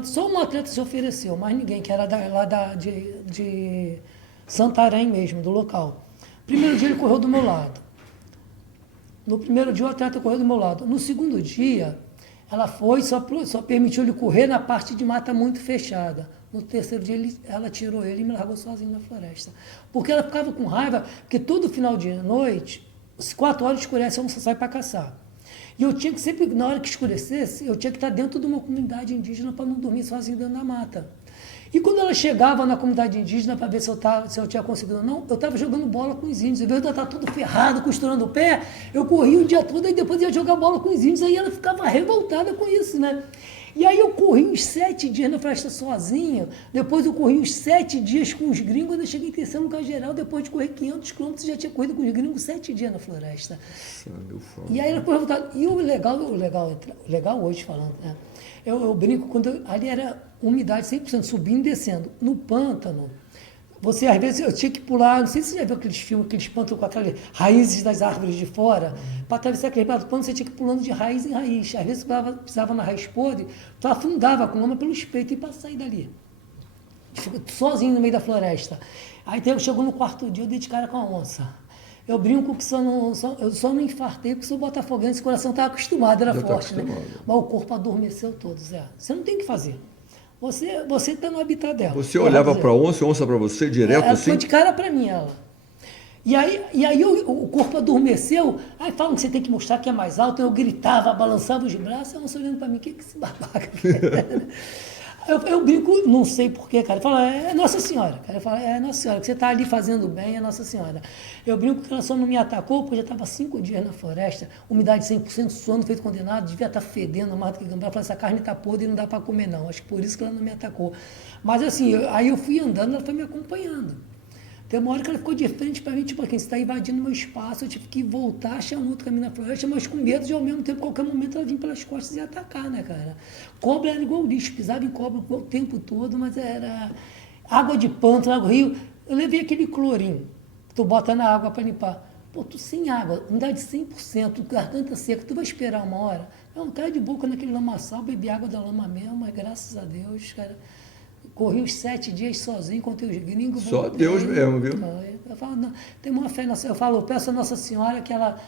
só um atleta se ofereceu, mais ninguém, que era de Santarém mesmo, do local. Primeiro dia ele correu do meu lado. No primeiro dia o atleta correu do meu lado. No segundo dia, ela foi, só permitiu ele correr na parte de mata muito fechada. No terceiro dia ela tirou ele e me largou sozinho na floresta. Porque ela ficava com raiva, porque todo final de noite, às 4 horas escurece, a onça sai para caçar. E eu tinha que sempre, na hora que escurecesse, eu tinha que estar dentro de uma comunidade indígena para não dormir sozinho dentro da mata. E quando ela chegava na comunidade indígena para ver se eu tinha conseguido ou não, eu estava jogando bola com os índios. Em vez de eu estar todo ferrado, costurando o pé, eu corria o dia todo e depois ia jogar bola com os índios. Aí ela ficava revoltada com isso, né? E aí eu corri uns 7 dias na floresta sozinho, depois eu corri uns 7 dias com os gringos, eu cheguei em terceiro lugar geral, depois de correr 500 quilômetros, já tinha corrido com os gringos 7 dias na floresta. E aí ela foi revoltada. E o legal hoje falando, né? Eu brinco, ali era umidade 100%, subindo e descendo. No pântano, você às vezes, eu tinha que pular, não sei se você já viu aqueles filmes, aqueles pântanos com aquelas raízes das árvores de fora, para atravessar aquele pântano, você tinha que ir pulando de raiz em raiz. Às vezes pisava na raiz podre, tu afundava com lama pelos peitos e para sair dali. Sozinho no meio da floresta. Aí chegou no 4º dia, eu dei de cara com a onça. Eu brinco que eu só não infartei porque sou botafoguense, o coração estava acostumado, era forte, né? Mas o corpo adormeceu todo, Zé. Você não tem que fazer. Você está no habitat dela. Você olhava para a onça para você direto ela assim? Foi de cara para mim, ela. E aí o corpo adormeceu, aí falam que você tem que mostrar que é mais alto, eu gritava, balançava os braços, a onça olhando para mim, o que esse babaca quer? Eu brinco, não sei porquê, cara. Eu falo, é Nossa Senhora. Cara, eu falo, é Nossa Senhora, que você está ali fazendo bem, é Nossa Senhora. Eu brinco que ela só não me atacou, porque já estava 5 dias na floresta, umidade 100%, suando feito condenado, devia estar fedendo mais do que gambá. Eu falei, essa carne está podre e não dá para comer, não. Acho que por isso que ela não me atacou. Mas assim, aí eu fui andando, ela foi me acompanhando. Tem uma hora que ela ficou de frente para mim, tipo, aqui, você está invadindo meu espaço, eu tive que voltar, achar um outro caminho na floresta, mas com medo de, ao mesmo tempo, qualquer momento, ela vir pelas costas e atacar, né, cara? Cobra era igual lixo, pisava em cobra o tempo todo, mas era água de pântano, água do rio. Eu levei aquele clorinho, que tu bota na água para limpar. Pô, tu sem água, umidade 100%, garganta seca, tu vai esperar uma hora? Não, cai de boca naquele lamaçal, bebi água da lama mesmo, mas graças a Deus, cara... Corri os 7 dias sozinho contra os gringos. Só voltei. Deus mesmo, viu? Eu falo, não, tem uma fé na... Eu falo, eu peço a Nossa Senhora que ela...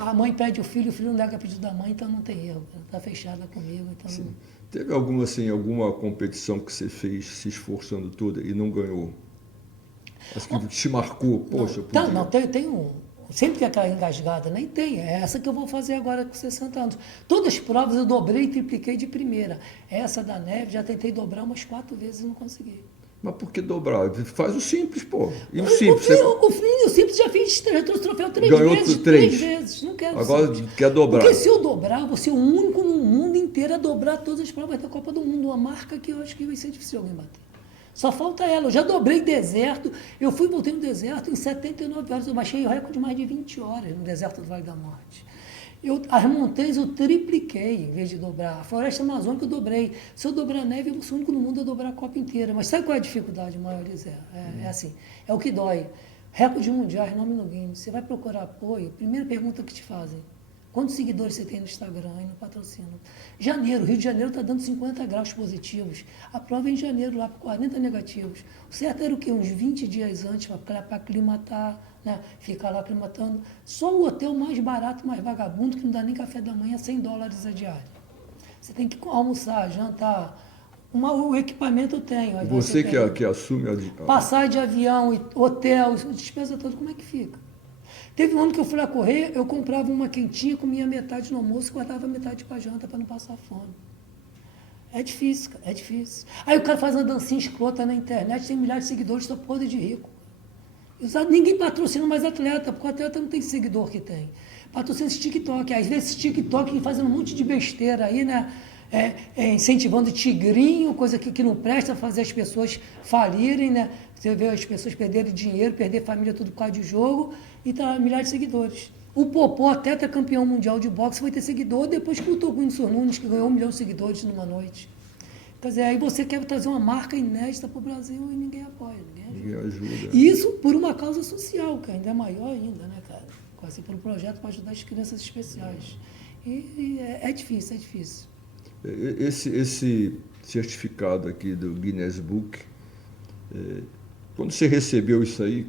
A mãe pede o filho não nega pedido da mãe, então não tem erro. Está fechada comigo. Então... Sim. Teve alguma competição que você fez se esforçando toda e não ganhou? Acho que te marcou, poxa. Não, tem um... Sempre tem aquela engasgada, nem tem. É essa que eu vou fazer agora com 60 anos. Todas as provas eu dobrei e tripliquei de primeira. Essa da neve, já tentei dobrar umas 4 vezes e não consegui. Mas por que dobrar? Faz o simples, pô. E o simples? O simples já fiz, já trouxe troféu 3 ganhou vezes. 3 vezes. Não quero. Agora quer dobrar. Porque se eu dobrar, eu vou ser o único no mundo inteiro a dobrar todas as provas da Copa do Mundo. Uma marca que eu acho que vai ser difícil alguém bater. Só falta ela. Eu já dobrei deserto. Eu fui e voltei no deserto em 79 horas. Eu baixei o recorde de mais de 20 horas no deserto do Vale da Morte. As montanhas eu tripliquei em vez de dobrar. A floresta amazônica eu dobrei. Se eu dobrar a neve, eu sou o único no mundo a dobrar a Copa inteira. Mas sabe qual é a dificuldade maior, Zé? É assim, é o que dói. Recorde mundial, nome no Guinness. Você vai procurar apoio, primeira pergunta que te fazem. Quantos seguidores você tem no Instagram e no patrocínio? Janeiro, Rio de Janeiro está dando 50 graus positivos. A prova é em janeiro, lá por 40 negativos. O certo era o quê? Uns 20 dias antes para aclimatar, né? Ficar lá aclimatando. Só o hotel mais barato, mais vagabundo, que não dá nem café da manhã, $100 a diária. Você tem que almoçar, jantar. O equipamento eu tenho. Você que assume a... Passagem de avião, hotel, despesa toda, como é que fica? Teve um ano que eu fui lá correr, eu comprava uma quentinha, comia metade no almoço e guardava metade para janta para não passar fome. É difícil, cara, é difícil. Aí o cara faz uma dancinha escrota na internet, tem milhares de seguidores, está podre de rico. Ninguém patrocina mais atleta, porque o atleta não tem seguidor que tem. Patrocina esse TikTok. Às vezes esse TikTok fazendo um monte de besteira aí, né? incentivando tigrinho, coisa que não presta, fazer as pessoas falirem, né? Você vê as pessoas perderem dinheiro, perder família, tudo por causa de jogo, e tá milhares de seguidores. O Popó, tetracampeão mundial de boxe, foi ter seguidor depois que lutou com o Whindersson Nunes, que ganhou 1 milhão de seguidores numa noite. Quer dizer, aí você quer trazer uma marca inédita para o Brasil e ninguém apoia, ninguém ajuda. E isso por uma causa social, que ainda é maior ainda, né, cara? Quase por um projeto para ajudar as crianças especiais. E é difícil, é difícil. Esse certificado aqui do Guinness Book, quando você recebeu isso aí,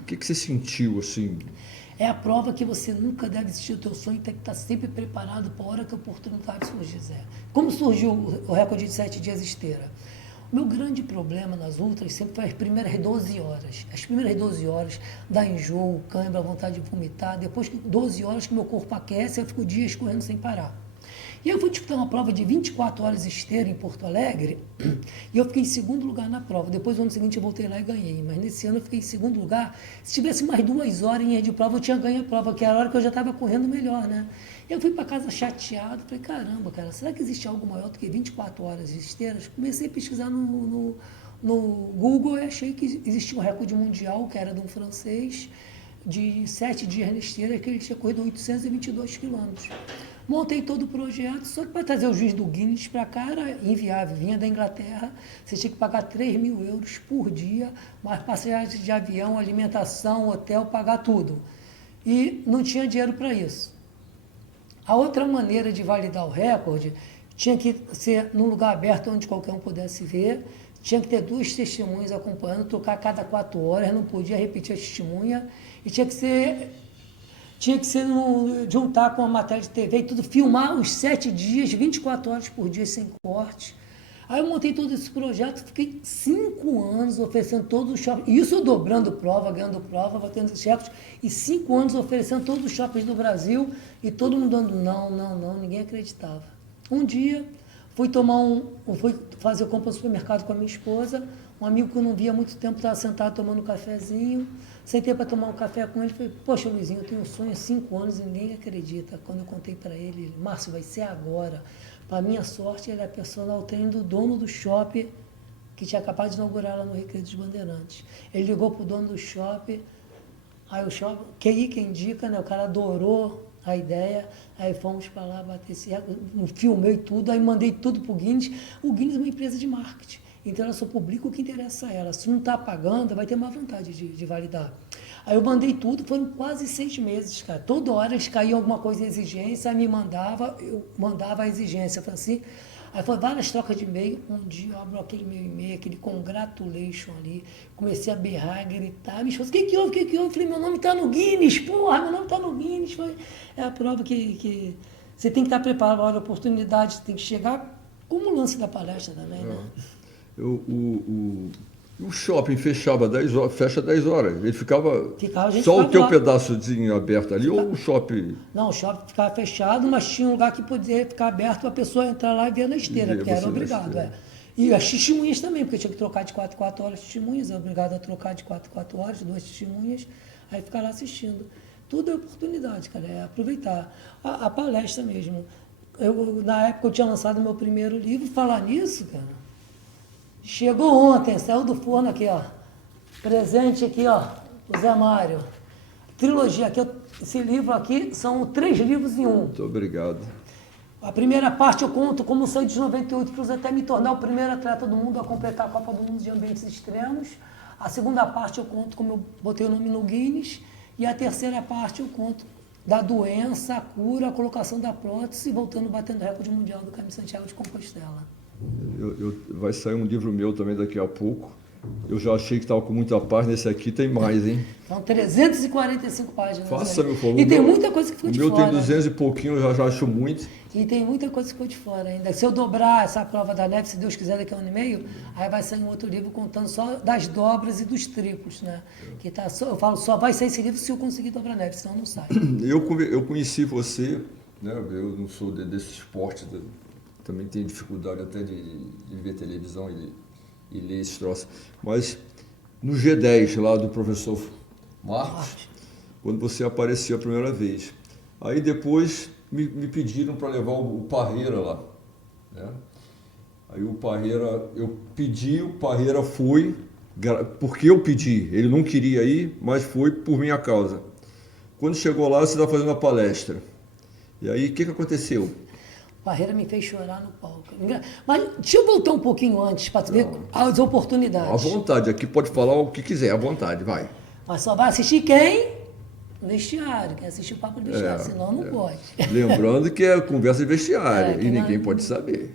o que você sentiu, assim? É a prova que você nunca deve desistir do teu sonho, tem que estar sempre preparado para a hora que a oportunidade surgir, Zé. Como surgiu o recorde de 7 dias esteira? O meu grande problema nas ultras sempre foi as primeiras 12 horas. As primeiras 12 horas dá enjoo, cãibra, vontade de vomitar. Depois de 12 horas que meu corpo aquece, eu fico dias correndo sem parar. E eu fui disputar uma prova de 24 horas esteira em Porto Alegre e eu fiquei em segundo lugar na prova. Depois, no ano seguinte, eu voltei lá e ganhei. Mas nesse ano eu fiquei em segundo lugar. Se tivesse mais 2 horas em de prova, eu tinha ganho a prova, que era a hora que eu já estava correndo melhor, né? Eu fui para casa chateado, falei, caramba, cara, será que existe algo maior do que 24 horas de esteiras? Comecei a pesquisar no Google e achei que existia um recorde mundial, que era de um francês, de 7 dias na esteira, que ele tinha corrido 822 quilômetros. Montei todo o projeto, só que para trazer o juiz do Guinness para cá era inviável. Vinha da Inglaterra, você tinha que pagar 3 mil euros por dia, mais passagem de avião, alimentação, hotel, pagar tudo. E não tinha dinheiro para isso. A outra maneira de validar o recorde tinha que ser num lugar aberto onde qualquer um pudesse ver, tinha que ter 2 testemunhas acompanhando, tocar a cada 4 horas, não podia repetir a testemunha, e tinha que ser juntar com a matéria de TV e tudo, filmar os 7 dias, 24 horas por dia, sem corte. Aí eu montei todo esse projeto, fiquei 5 anos oferecendo todos os shoppings, isso eu dobrando prova, ganhando prova, batendo os recordes, e 5 anos oferecendo todos os shoppings do Brasil, e todo mundo dando não, ninguém acreditava. Um dia, fui fazer compra no supermercado com a minha esposa, um amigo que eu não via há muito tempo estava sentado tomando um cafezinho, sentei para tomar um café com ele, falei, poxa, Luizinho, eu tenho um sonho há 5 anos e ninguém acredita. Quando eu contei para ele, Márcio, vai ser agora. Para minha sorte, ele é personal trainer do dono do shopping, que tinha acabado de inaugurar lá no Recreio dos Bandeirantes. Ele ligou para o dono do shopping, aí o shopping, quem indica, né? O cara adorou a ideia, aí fomos para lá bater esse recorde, filmei tudo, aí mandei tudo para o Guinness. O Guinness é uma empresa de marketing. Então, ela só publica o que interessa a ela. Se não está pagando, vai ter uma vontade de validar. Aí eu mandei tudo, foram quase 6 meses, cara. Toda hora eles caíam alguma coisa em exigência, aí me mandava, eu mandava a exigência. Eu falei assim, aí foi várias trocas de e-mail. Um dia eu abro aquele meu e-mail, aquele congratulation ali, comecei a berrar, a gritar. Minha esposa, o que houve? Eu falei, meu nome está no Guinness, porra, meu nome está no Guinness. É a prova que você tem que estar preparado para a oportunidade, tem que chegar, como o lance da palestra também, né? O shopping fechava 10 horas, fecha 10 horas. Ele ficava só o teu lá. Pedaçozinho aberto ali ou o shopping? Não, o shopping ficava fechado, mas tinha um lugar que podia ficar aberto para a pessoa entrar lá e ver na esteira, porque era obrigado. E as testemunhas também, porque tinha que trocar de 4 em 4 horas testemunhas, é obrigado a trocar de 4 em 4 horas, 2 testemunhas, aí ficar lá assistindo. Tudo é oportunidade, cara, é aproveitar. A palestra mesmo. Na época eu tinha lançado meu primeiro livro, falar nisso, cara. Chegou ontem, saiu do forno aqui, ó. Presente aqui, ó, do Zé Mário. Trilogia aqui, esse livro aqui são 3 livros em um. Muito obrigado. A primeira parte eu conto como saí de 98 cruz até me tornar o primeiro atleta do mundo a completar a Copa do Mundo de Ambientes Extremos. A segunda parte eu conto como eu botei o nome no Guinness. E a terceira parte eu conto da doença, a cura, a colocação da prótese, voltando batendo o recorde mundial do Caminho Santiago de Compostela. Vai sair um livro meu também daqui a pouco. Eu já achei que estava com muita página, esse aqui tem mais, hein? São 345 páginas. Faça, meu favor. E tem muita coisa que ficou de fora. O meu tem 200 e pouquinho, eu já acho muito. E tem muita coisa que ficou de fora ainda. Se eu dobrar essa prova da neve, se Deus quiser, daqui a 1 ano e meio, aí vai sair um outro livro contando só das dobras e dos triplos, né? Que tá eu falo, só vai sair esse livro se eu conseguir dobrar a neve, senão não sai. Eu conheci você, né? Eu não sou desse esporte, também tenho dificuldade até de ver televisão e ler esse troço. Mas no G10 lá do professor Marcos, quando você apareceu a primeira vez. Aí depois me pediram para levar o Parreira lá. né? Aí o Parreira, eu pedi, o Parreira foi, porque eu pedi. Ele não queria ir, mas foi por minha causa. Quando chegou lá, você estava fazendo uma palestra. E aí, o que aconteceu? O Parreira me fez chorar no palco. Mas deixa eu voltar um pouquinho antes para ver as oportunidades. À vontade, aqui pode falar o que quiser, à vontade, vai. Mas só vai assistir quem? O vestiário, quem assistir o papo do vestiário, senão não pode. Lembrando que é conversa de vestiário e ninguém não... pode saber.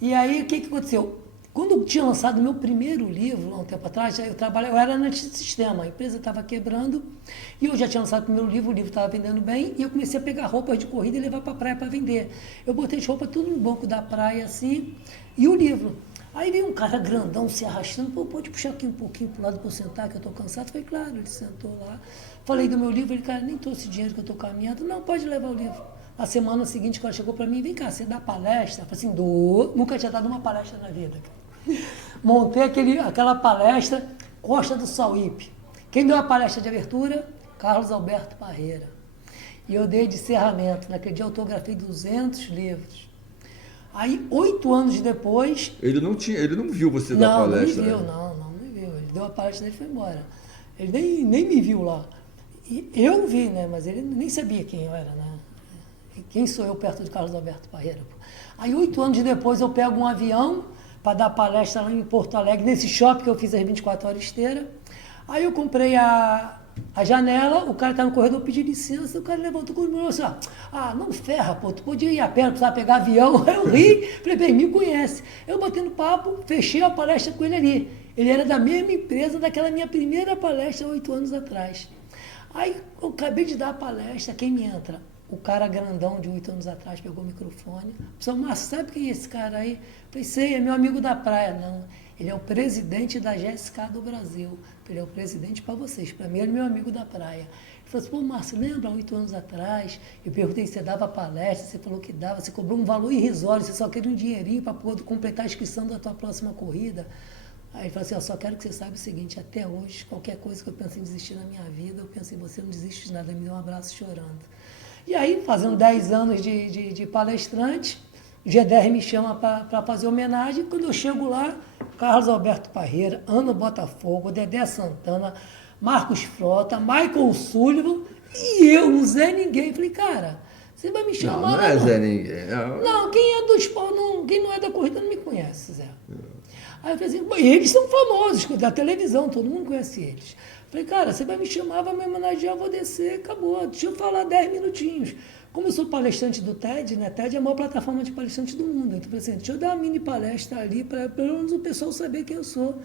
E aí, o que aconteceu? Quando eu tinha lançado o meu primeiro livro, há um tempo atrás, eu era analista de sistema, a empresa estava quebrando, e eu já tinha lançado o primeiro livro, o livro estava vendendo bem, e eu comecei a pegar roupas de corrida e levar para a praia para vender. Eu botei as roupas tudo no banco da praia, assim, e o livro. Aí veio um cara grandão se arrastando, pô, pode puxar aqui um pouquinho pro lado para eu sentar, que eu estou cansado? Eu falei, claro, ele sentou lá. Falei do meu livro, ele, cara, nem trouxe dinheiro que eu estou caminhando. Não, pode levar o livro. A semana seguinte, o cara chegou para mim, vem cá, você dá palestra? Eu falei assim, nunca tinha dado uma palestra na vida, cara. Montei aquela palestra, Costa do Sauípe. Quem deu a palestra de abertura? Carlos Alberto Parreira. E eu dei de encerramento. Naquele dia eu autografei 200 livros. Aí, 8 anos depois... Ele não viu você dar palestra? Não me viu. Ele deu a palestra dele e foi embora. Ele nem me viu lá. E eu vi, né? Mas ele nem sabia quem eu era, né? Quem sou eu perto de Carlos Alberto Parreira? Aí, 8 anos depois, eu pego um avião para dar palestra lá em Porto Alegre, nesse shopping que eu fiz as 24 horas esteira. Aí eu comprei a janela, o cara tá no corredor pedindo licença, o cara levantou comigo e falou assim, não ferra, pô, tu podia ir a pé, não precisava pegar avião. Aí eu ri, falei, bem, me conhece. Eu botei no papo, fechei a palestra com ele ali. Ele era da mesma empresa daquela minha primeira palestra 8 anos atrás. Aí eu acabei de dar a palestra, quem me entra? O cara grandão de 8 anos atrás pegou o microfone. Pessoal, mas sabe quem é esse cara aí? Falei, sei, é meu amigo da praia. Não, ele é o presidente da GSK do Brasil. Ele é o presidente para vocês. Para mim, ele é meu amigo da praia. Ele falou assim, pô, Márcio, lembra 8 anos atrás? Eu perguntei se você dava palestra, você falou que dava, você cobrou um valor irrisório, você só queria um dinheirinho para poder completar a inscrição da tua próxima corrida. Aí ele falou assim, eu só quero que você saiba o seguinte, até hoje, qualquer coisa que eu penso em desistir na minha vida, eu penso em você, não desiste de nada, me deu um abraço chorando. E aí, fazendo 10 anos de palestrante, o GDR me chama para fazer homenagem. Quando eu chego lá, Carlos Alberto Parreira, Ana Botafogo, Dedé Santana, Marcos Frota, Michael Sullivan e eu, não Zé Ninguém. Falei, cara, você vai me chamar? Não é Zé Ninguém. Não, quem é do esporte, quem não é da corrida não me conhece, Zé. Aí eu falei assim, eles são famosos, da televisão, todo mundo conhece eles. Falei, cara, você vai me chamar, vai me homenagear, eu vou descer, acabou. Deixa eu falar 10 minutinhos. Como eu sou palestrante do TED, né? TED é a maior plataforma de palestrante do mundo. Então, eu falei assim, deixa eu dar uma mini palestra ali, para pelo menos o pessoal saber quem eu sou.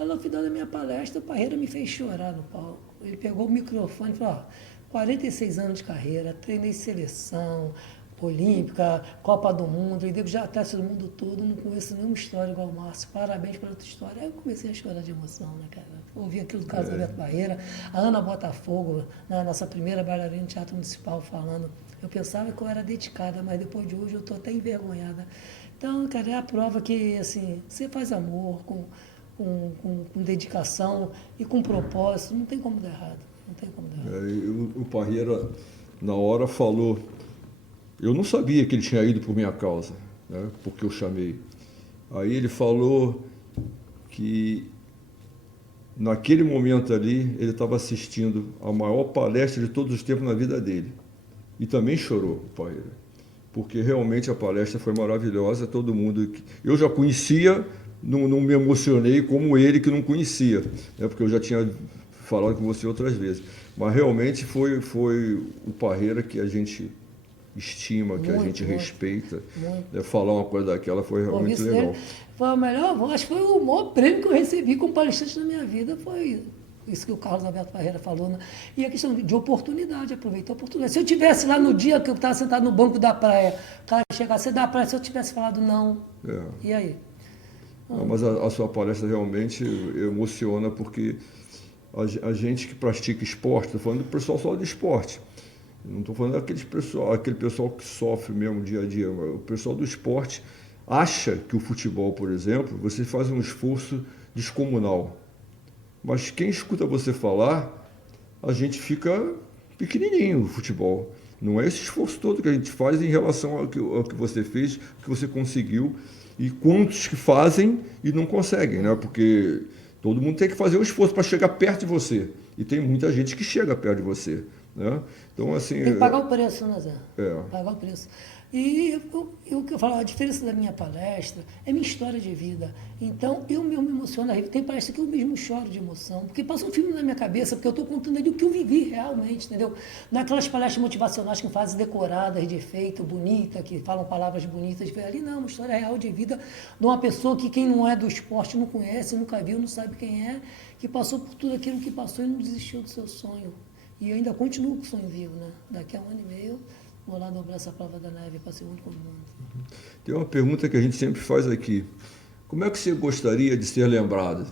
Aí, no final da minha palestra, o Parreira me fez chorar no palco. Ele pegou o microfone e falou, 46 anos de carreira, treinei seleção, olímpica, Copa do Mundo, e devo já atleta do mundo todo, não conheço nenhuma história igual o Márcio, parabéns pela tua história. Aí eu comecei a chorar de emoção, né, cara? Ouvi aquilo do Carlos Alberto Parreira, a Ana Botafogo, né, nossa primeira bailarina do Teatro Municipal, falando. Eu pensava que eu era dedicada, mas depois de hoje eu estou até envergonhada. Então, cara, é a prova que, assim, você faz amor, com dedicação e com propósito, não tem como dar errado. Não tem como dar errado. O Parreira, na hora, falou... Eu não sabia que ele tinha ido por minha causa, né, porque eu chamei. Aí ele falou que, naquele momento ali, ele estava assistindo a maior palestra de todos os tempos na vida dele. E também chorou, o Parreira, porque realmente a palestra foi maravilhosa, todo mundo... Eu já conhecia, não me emocionei como ele que não conhecia, né, porque eu já tinha falado com você outras vezes. Mas realmente foi o Parreira que a gente... estima, que a gente respeita, né, falar uma coisa daquela foi realmente legal. Foi o melhor, acho que foi o maior prêmio que eu recebi como palestrante na minha vida, foi isso que o Carlos Alberto Parreira falou, né? E a questão de oportunidade, aproveitar a oportunidade. Se eu tivesse lá no dia que eu estava sentado no banco da praia, o cara chegasse da praia, se eu tivesse falado não, e aí? Não, mas a sua palestra realmente emociona, porque a gente que pratica esporte, estou falando do pessoal só de esporte, não estou falando daquele pessoal que sofre mesmo dia a dia. O pessoal do esporte acha que o futebol, por exemplo, você faz um esforço descomunal. Mas quem escuta você falar, a gente fica pequenininho o futebol. Não é esse esforço todo que a gente faz em relação ao que você fez, ao que você conseguiu, e quantos que fazem e não conseguem, né? Porque todo mundo tem que fazer um esforço para chegar perto de você. E tem muita gente que chega perto de você, né? Então, assim... Tem que pagar o preço, né, Zé? É. Pagar o preço. E o que eu falo, a diferença da minha palestra é minha história de vida. Então, eu mesmo me emociono. Tem palestra que eu mesmo choro de emoção, porque passa um filme na minha cabeça, porque eu estou contando ali o que eu vivi realmente, entendeu? Naquelas palestras motivacionais com frases decoradas, de efeito, bonita, que falam palavras bonitas, ali não, uma história real de vida de uma pessoa que quem não é do esporte não conhece, nunca viu, não sabe quem é, que passou por tudo aquilo que passou e não desistiu do seu sonho. E eu ainda continuo com o sonho vivo, né? Daqui a 1 ano e meio... vou lá dobrar essa prova da neve para ser o único mundo. Tem uma pergunta que a gente sempre faz aqui. Como é que você gostaria de ser lembrado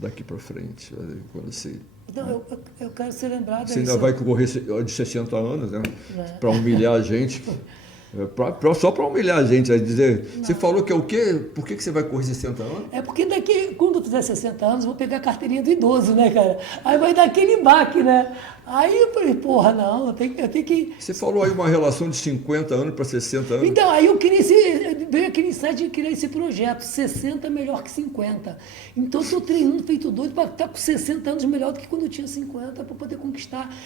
daqui para frente? Quando você... Então, eu quero ser lembrado... Você ainda vai correr de 60 anos, né? É. Para humilhar a gente. Só para humilhar a gente. Dizer, você falou que é o quê? Por que você vai correr 60 anos? É porque daqui, quando eu fizer 60 anos, eu vou pegar a carteirinha do idoso, né, cara? Aí vai dar aquele embaque, né? Aí eu falei, porra, não, eu tenho que... Você falou aí uma relação de 50 anos para 60 anos. Então, aí veio aquele insight de criar esse projeto, 60 melhor que 50. Então, eu estou treinando feito doido para estar com 60 anos melhor do que quando eu tinha 50, para poder conquistar.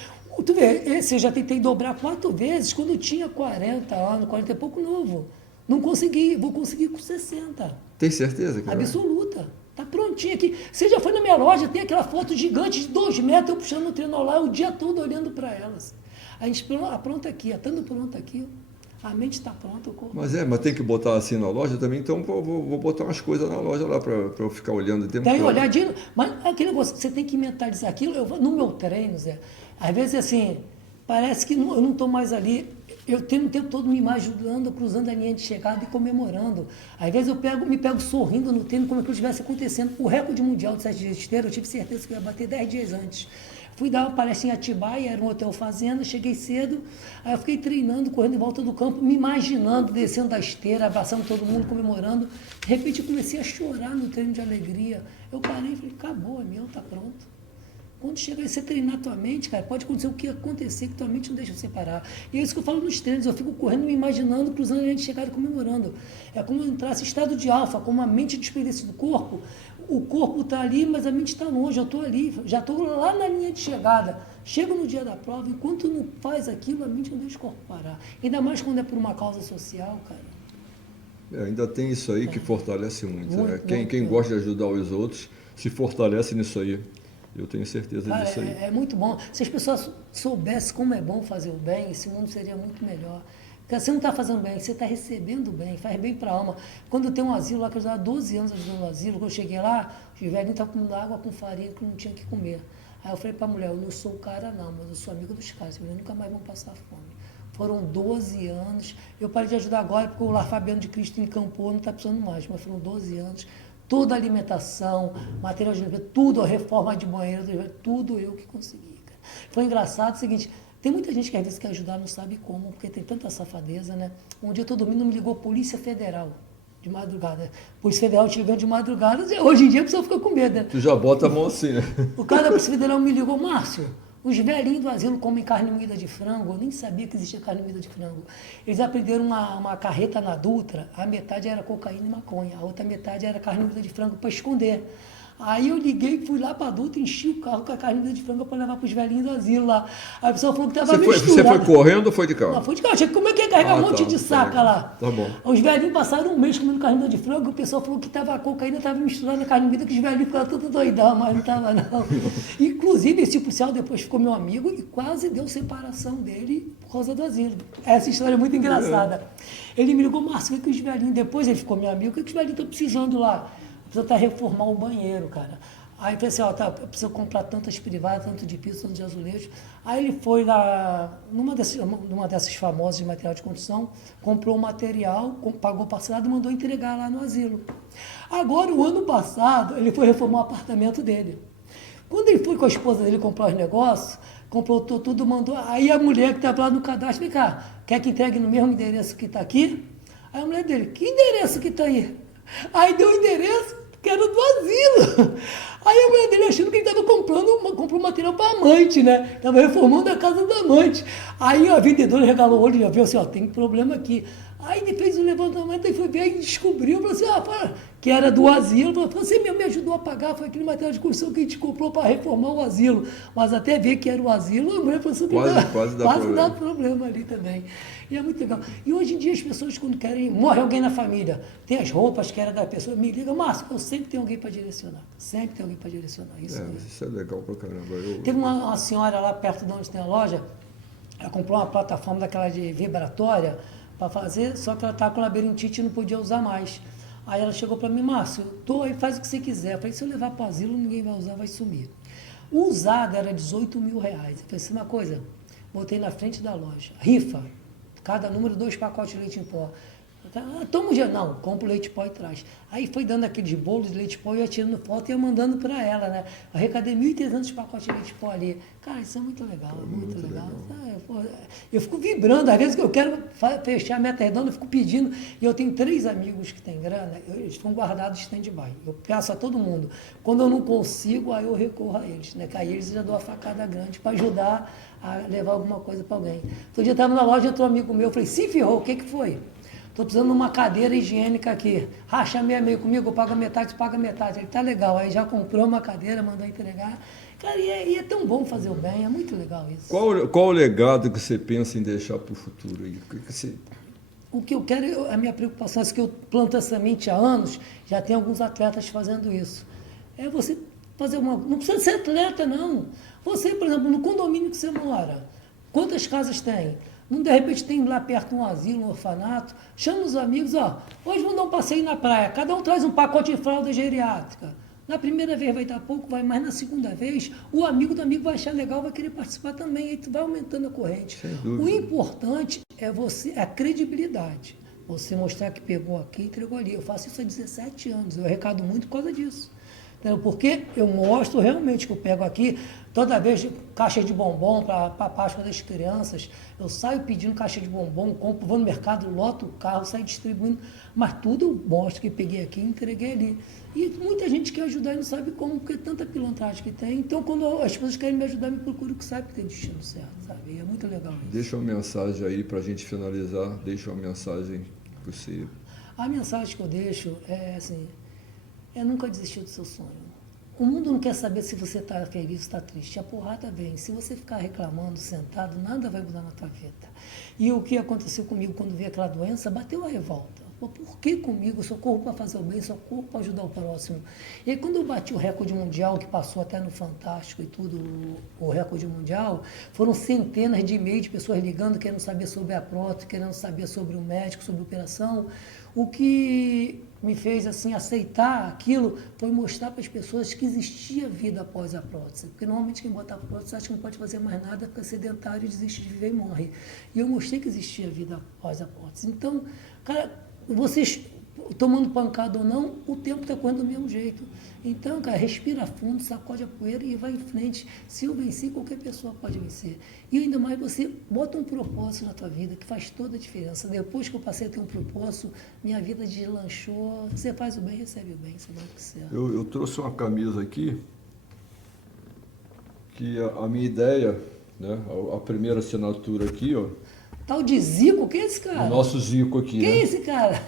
Tu vê, esse eu já tentei dobrar 4 vezes quando eu tinha 40 anos, 40 e pouco novo. Não consegui, vou conseguir com 60. Tem certeza, cara? Absoluta. Tá prontinho aqui. Você já foi na minha loja, tem aquela foto gigante de 2 metros, eu puxando o trenó lá o dia todo olhando para elas. A gente pronta aqui, estando pronto aqui, a mente está pronta, o corpo. Mas tem que botar assim na loja também, então vou botar umas coisas na loja lá para eu ficar olhando o tempo todo. Tem olhadinho, mas aquele negócio, você tem que mentalizar aquilo. No meu treino, Zé, às vezes assim, parece que eu não estou mais ali. Eu tenho o tempo todo me imaginando, cruzando a linha de chegada e comemorando. Às vezes eu me pego sorrindo no treino como se estivesse acontecendo. O recorde mundial de 7 dias de esteira, eu tive certeza que eu ia bater 10 dias antes. Fui dar uma palestra em Atibaia, era um hotel fazenda, cheguei cedo, aí eu fiquei treinando, correndo em volta do campo, me imaginando, descendo da esteira, abraçando todo mundo, comemorando. De repente eu comecei a chorar no treino de alegria. Eu parei e falei, acabou, é meu, tá pronto. Quando chega a você treinar a tua mente, cara, pode acontecer o que acontecer, que tua mente não deixa você parar. E é isso que eu falo nos treinos, eu fico correndo, me imaginando, cruzando a linha de chegada e comemorando. É como eu entrasse em estado de alfa, como a mente despedisse do corpo. O corpo está ali, mas a mente está longe, eu estou ali, já estou lá na linha de chegada. Chego no dia da prova, enquanto não faz aquilo, a mente não deixa o corpo parar. Ainda mais quando é por uma causa social, cara. Ainda tem isso aí que fortalece muito, né? Muito, Quem gosta de ajudar os outros se fortalece nisso aí. Eu tenho certeza disso aí. É muito bom. Se as pessoas soubessem como é bom fazer o bem, esse mundo seria muito melhor. Porque você não está fazendo bem, você está recebendo bem, faz bem para a alma. Quando eu tenho um asilo lá, que eu já há 12 anos ajudando no asilo, quando eu cheguei lá, os velhinhos estavam comendo água com farinha que não tinha que comer. Aí eu falei para a mulher, eu não sou o cara não, mas eu sou amigo dos caras, eles nunca mais vão passar fome. Foram 12 anos, eu parei de ajudar agora porque o Lar Fabiano de Cristo encampou, não está precisando mais, mas foram 12 anos. Toda a alimentação, material de limpeza, tudo, a reforma de banheiro, tudo eu que consegui, cara. Foi engraçado o seguinte, tem muita gente que às vezes quer ajudar, não sabe como, porque tem tanta safadeza, né? Um dia eu tô dormindo, me ligou Polícia Federal, de madrugada. Polícia Federal te ligando de madrugada, hoje em dia a pessoa fica com medo, né? Tu já bota a mão assim, né? O cara da Polícia Federal me ligou, Márcio, os velhinhos do asilo comem carne moída de frango, eu nem sabia que existia carne moída de frango. Eles aprenderam uma carreta na Dutra, a metade era cocaína e maconha, a outra metade era carne moída de frango para esconder. Aí eu liguei, fui lá para a Dutra, enchi o carro com a carne moída de frango para levar para os velhinhos do asilo lá. Aí a pessoa falou que estava misturado. Você foi correndo ou foi de carro? Não, foi de carro. Como é que ia carregar um monte de saca lá? Tá bom. Os velhinhos passaram um mês comendo carne moída de frango, o pessoal falou que a cocaína estava misturada na carne moída, que os velhinhos ficaram todos doidão, mas não estava não. Inclusive, esse policial depois ficou meu amigo e quase deu separação dele por causa do asilo. Essa história é muito engraçada. Ele me ligou, Márcio, o que os velhinhos, depois ele ficou meu amigo, o que os velhinhos estão precisando lá? Precisa reformar o banheiro, cara. Aí eu pensei, eu preciso comprar tantas privadas, tanto de piso, tanto de azulejo. Aí ele foi lá, numa dessas famosas de material de construção, comprou o material, pagou parcelado e mandou entregar lá no asilo. Agora, o ano passado, ele foi reformar o apartamento dele. Quando ele foi com a esposa dele comprar os negócios, comprou tudo, mandou. Aí a mulher que estava lá no cadastro, vem cá, quer que entregue no mesmo endereço que está aqui? Aí a mulher dele, que endereço que está aí? Aí deu o endereço que era do asilo. Aí a mulher dele achando que ele estava comprou material para amante, né? Estava reformando a casa da amante. Aí a vendedora regalou o olho e já viu assim, ó, tem problema aqui. Aí ele fez o levantamento e foi ver e descobriu, falou assim, que era do asilo. Falou, você me ajudou a pagar, foi aquele material de construção que a gente comprou para reformar o asilo. Mas até ver que era o asilo, a mulher falou assim, quase dá problema ali também. E é muito legal. E hoje em dia as pessoas, quando querem, morre alguém na família, tem as roupas que era da pessoa, me ligam, Márcio, eu sempre tenho alguém para direcionar. Sempre tem alguém para direcionar. Isso é legal pra caramba. Teve uma senhora lá perto de onde tem a loja, ela comprou uma plataforma daquela de vibratória para fazer, só que ela estava com labirintite e não podia usar mais. Aí ela chegou para mim, Márcio, aí faz o que você quiser. Eu falei, se eu levar para o asilo, ninguém vai usar, vai sumir. O usado era 18 mil reais. Eu falei assim, uma coisa, botei na frente da loja, rifa, cada número 2 pacotes de leite em pó. Toma um dia, não, compra o leite pó e traz. Aí foi dando aqueles bolos de leite pó e eu ia tirando foto e ia mandando para ela, né? Eu arrecadei 1.300 pacotes de leite pó ali. Cara, isso é muito legal, muito legal. Eu fico vibrando, às vezes que eu quero fechar a meta redonda, eu fico pedindo. E eu tenho 3 amigos que têm grana, eles ficam guardados stand-by. Eu peço a todo mundo. Quando eu não consigo, aí eu recorro a eles, né? Que aí eles já dão a facada grande para ajudar a levar alguma coisa para alguém. Outro dia eu estava na loja, entrou um amigo meu, eu falei, se ferrou, o que foi? Estou precisando de uma cadeira higiênica aqui. Racha meio comigo, eu pago metade, tu paga metade. Ele tá legal. Aí já comprou uma cadeira, mandou entregar. Cara, e é tão bom fazer o bem, é muito legal isso. Qual o legado que você pensa em deixar para o futuro? O que eu quero, a minha preocupação é que eu planto essa semente há anos, já tem alguns atletas fazendo isso. É você fazer não precisa ser atleta, não. Você, por exemplo, no condomínio que você mora, quantas casas tem? De repente tem lá perto um asilo, um orfanato, chama os amigos, hoje vamos dar um passeio na praia, cada um traz um pacote de fralda geriátrica. Na primeira vez vai dar pouco, mas na segunda vez, o amigo do amigo vai achar legal, vai querer participar também, aí tu vai aumentando a corrente. O importante é a credibilidade. Você mostrar que pegou aqui e entregou ali. Eu faço isso há 17 anos, eu arrecado muito por causa disso. Porque eu mostro realmente que eu pego aqui, toda vez caixa de bombom para a Páscoa das crianças, eu saio pedindo caixa de bombom, compro, vou no mercado, loto o carro, saio distribuindo, mas tudo eu mostro que peguei aqui e entreguei ali. E muita gente quer ajudar e não sabe como, porque tanta pilantragem que tem. Então, quando as pessoas querem me ajudar, me procuram que sabe que tem destino certo, sabe? E é muito legal isso. Deixa uma mensagem aí para a gente finalizar, deixa uma mensagem para você. A mensagem que eu deixo é assim, é nunca desistir do seu sonho. O mundo não quer saber se você está feliz ou está triste. A porrada vem. Se você ficar reclamando, sentado, nada vai mudar na tua vida. E o que aconteceu comigo quando vi aquela doença, bateu a revolta. Por que comigo? Eu sou corpo para fazer o bem, sou corpo para ajudar o próximo. E aí, quando eu bati o recorde mundial, que passou até no Fantástico e tudo, o recorde mundial, foram centenas de e-mails de pessoas ligando, querendo saber sobre a prótese, querendo saber sobre o médico, sobre a operação. O que me fez assim aceitar aquilo foi mostrar para as pessoas que existia vida após a prótese. Porque normalmente quem bota a prótese acha que não pode fazer mais nada, fica sedentário, desiste de viver e morre. E eu mostrei que existia vida após a prótese. Então, cara, vocês tomando pancada ou não, o tempo está correndo do mesmo jeito. Então, cara, respira fundo, sacode a poeira e vai em frente. Se eu venci, qualquer pessoa pode vencer. E ainda mais você bota um propósito na tua vida, que faz toda a diferença. Depois que eu passei a ter um propósito, minha vida deslanchou. Você faz o bem, recebe o bem, você vai pro céu. Eu trouxe uma camisa aqui, que a minha ideia, né, a primeira assinatura aqui, ó. Tal de Zico, quem é esse cara? O nosso Zico aqui, Quem né? é esse cara?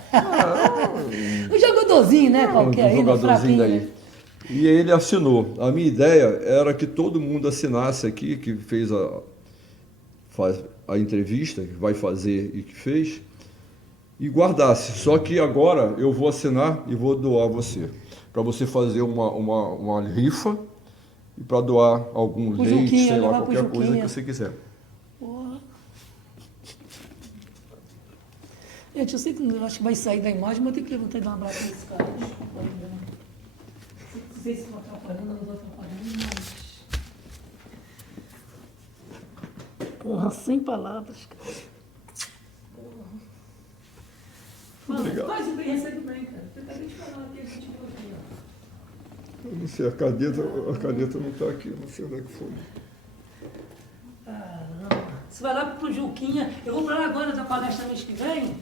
Um jogadorzinho, né? Qualquer aí, jogadorzinho daí. Né? E ele assinou. A minha ideia era que todo mundo assinasse aqui, que fez a entrevista, que vai fazer e que fez, e guardasse. Só que agora eu vou assinar e vou doar a você. Para você fazer uma rifa e para doar algum leite, Juquinha, sei lá, qualquer Juquinha. coisa que você quiser. Porra. Gente, eu sei que eu acho que vai sair da imagem, mas eu tenho que levantar e dar um abraço nesse cara. Desculpa, não sei se estou atrapalhando, não estou atrapalhando, mas... Porra, sem palavras, cara. Porra. Obrigado. Faz o bem, recebe bem, cara. Você acabei de falar aqui, a gente falou aqui, ó. Eu não sei, a caneta não está aqui, não sei onde é que foi. Caramba. Você vai lá pro Juquinha. Eu vou pra lá agora da palestra mês que vem.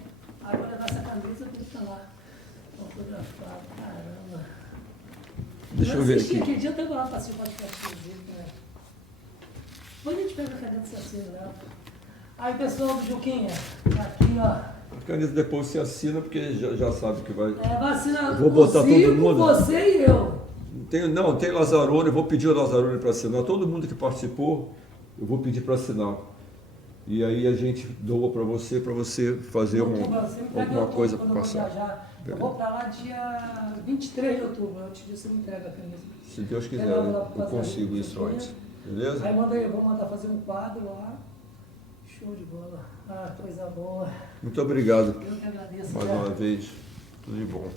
Agora dessa camisa eu tenho que estar lá autografado. Caramba. Deixa eu ver assisti, aqui. Aquele dia eu estava lá para assistir o podcast dele. Depois a gente pega a caneta e assina, né? Aí, pessoal do Juquinha, aqui, ó. A caneta depois você assina, porque já sabe que vai... Vacina Vou botar todo mundo. você e eu. Tem Lazzaroni, eu vou pedir o Lazzaroni para assinar. Todo mundo que participou, eu vou pedir para assinar. E aí a gente doa para você fazer alguma coisa para passar. Eu vou para lá dia 23 de outubro. Antes disso, você me entrega a caneta. Se Deus quiser, eu consigo isso antes. Beleza? Aí eu vou mandar fazer um quadro lá. Show de bola. Ah, coisa boa. Muito obrigado. Eu que agradeço. Mais uma vez. Tudo de bom.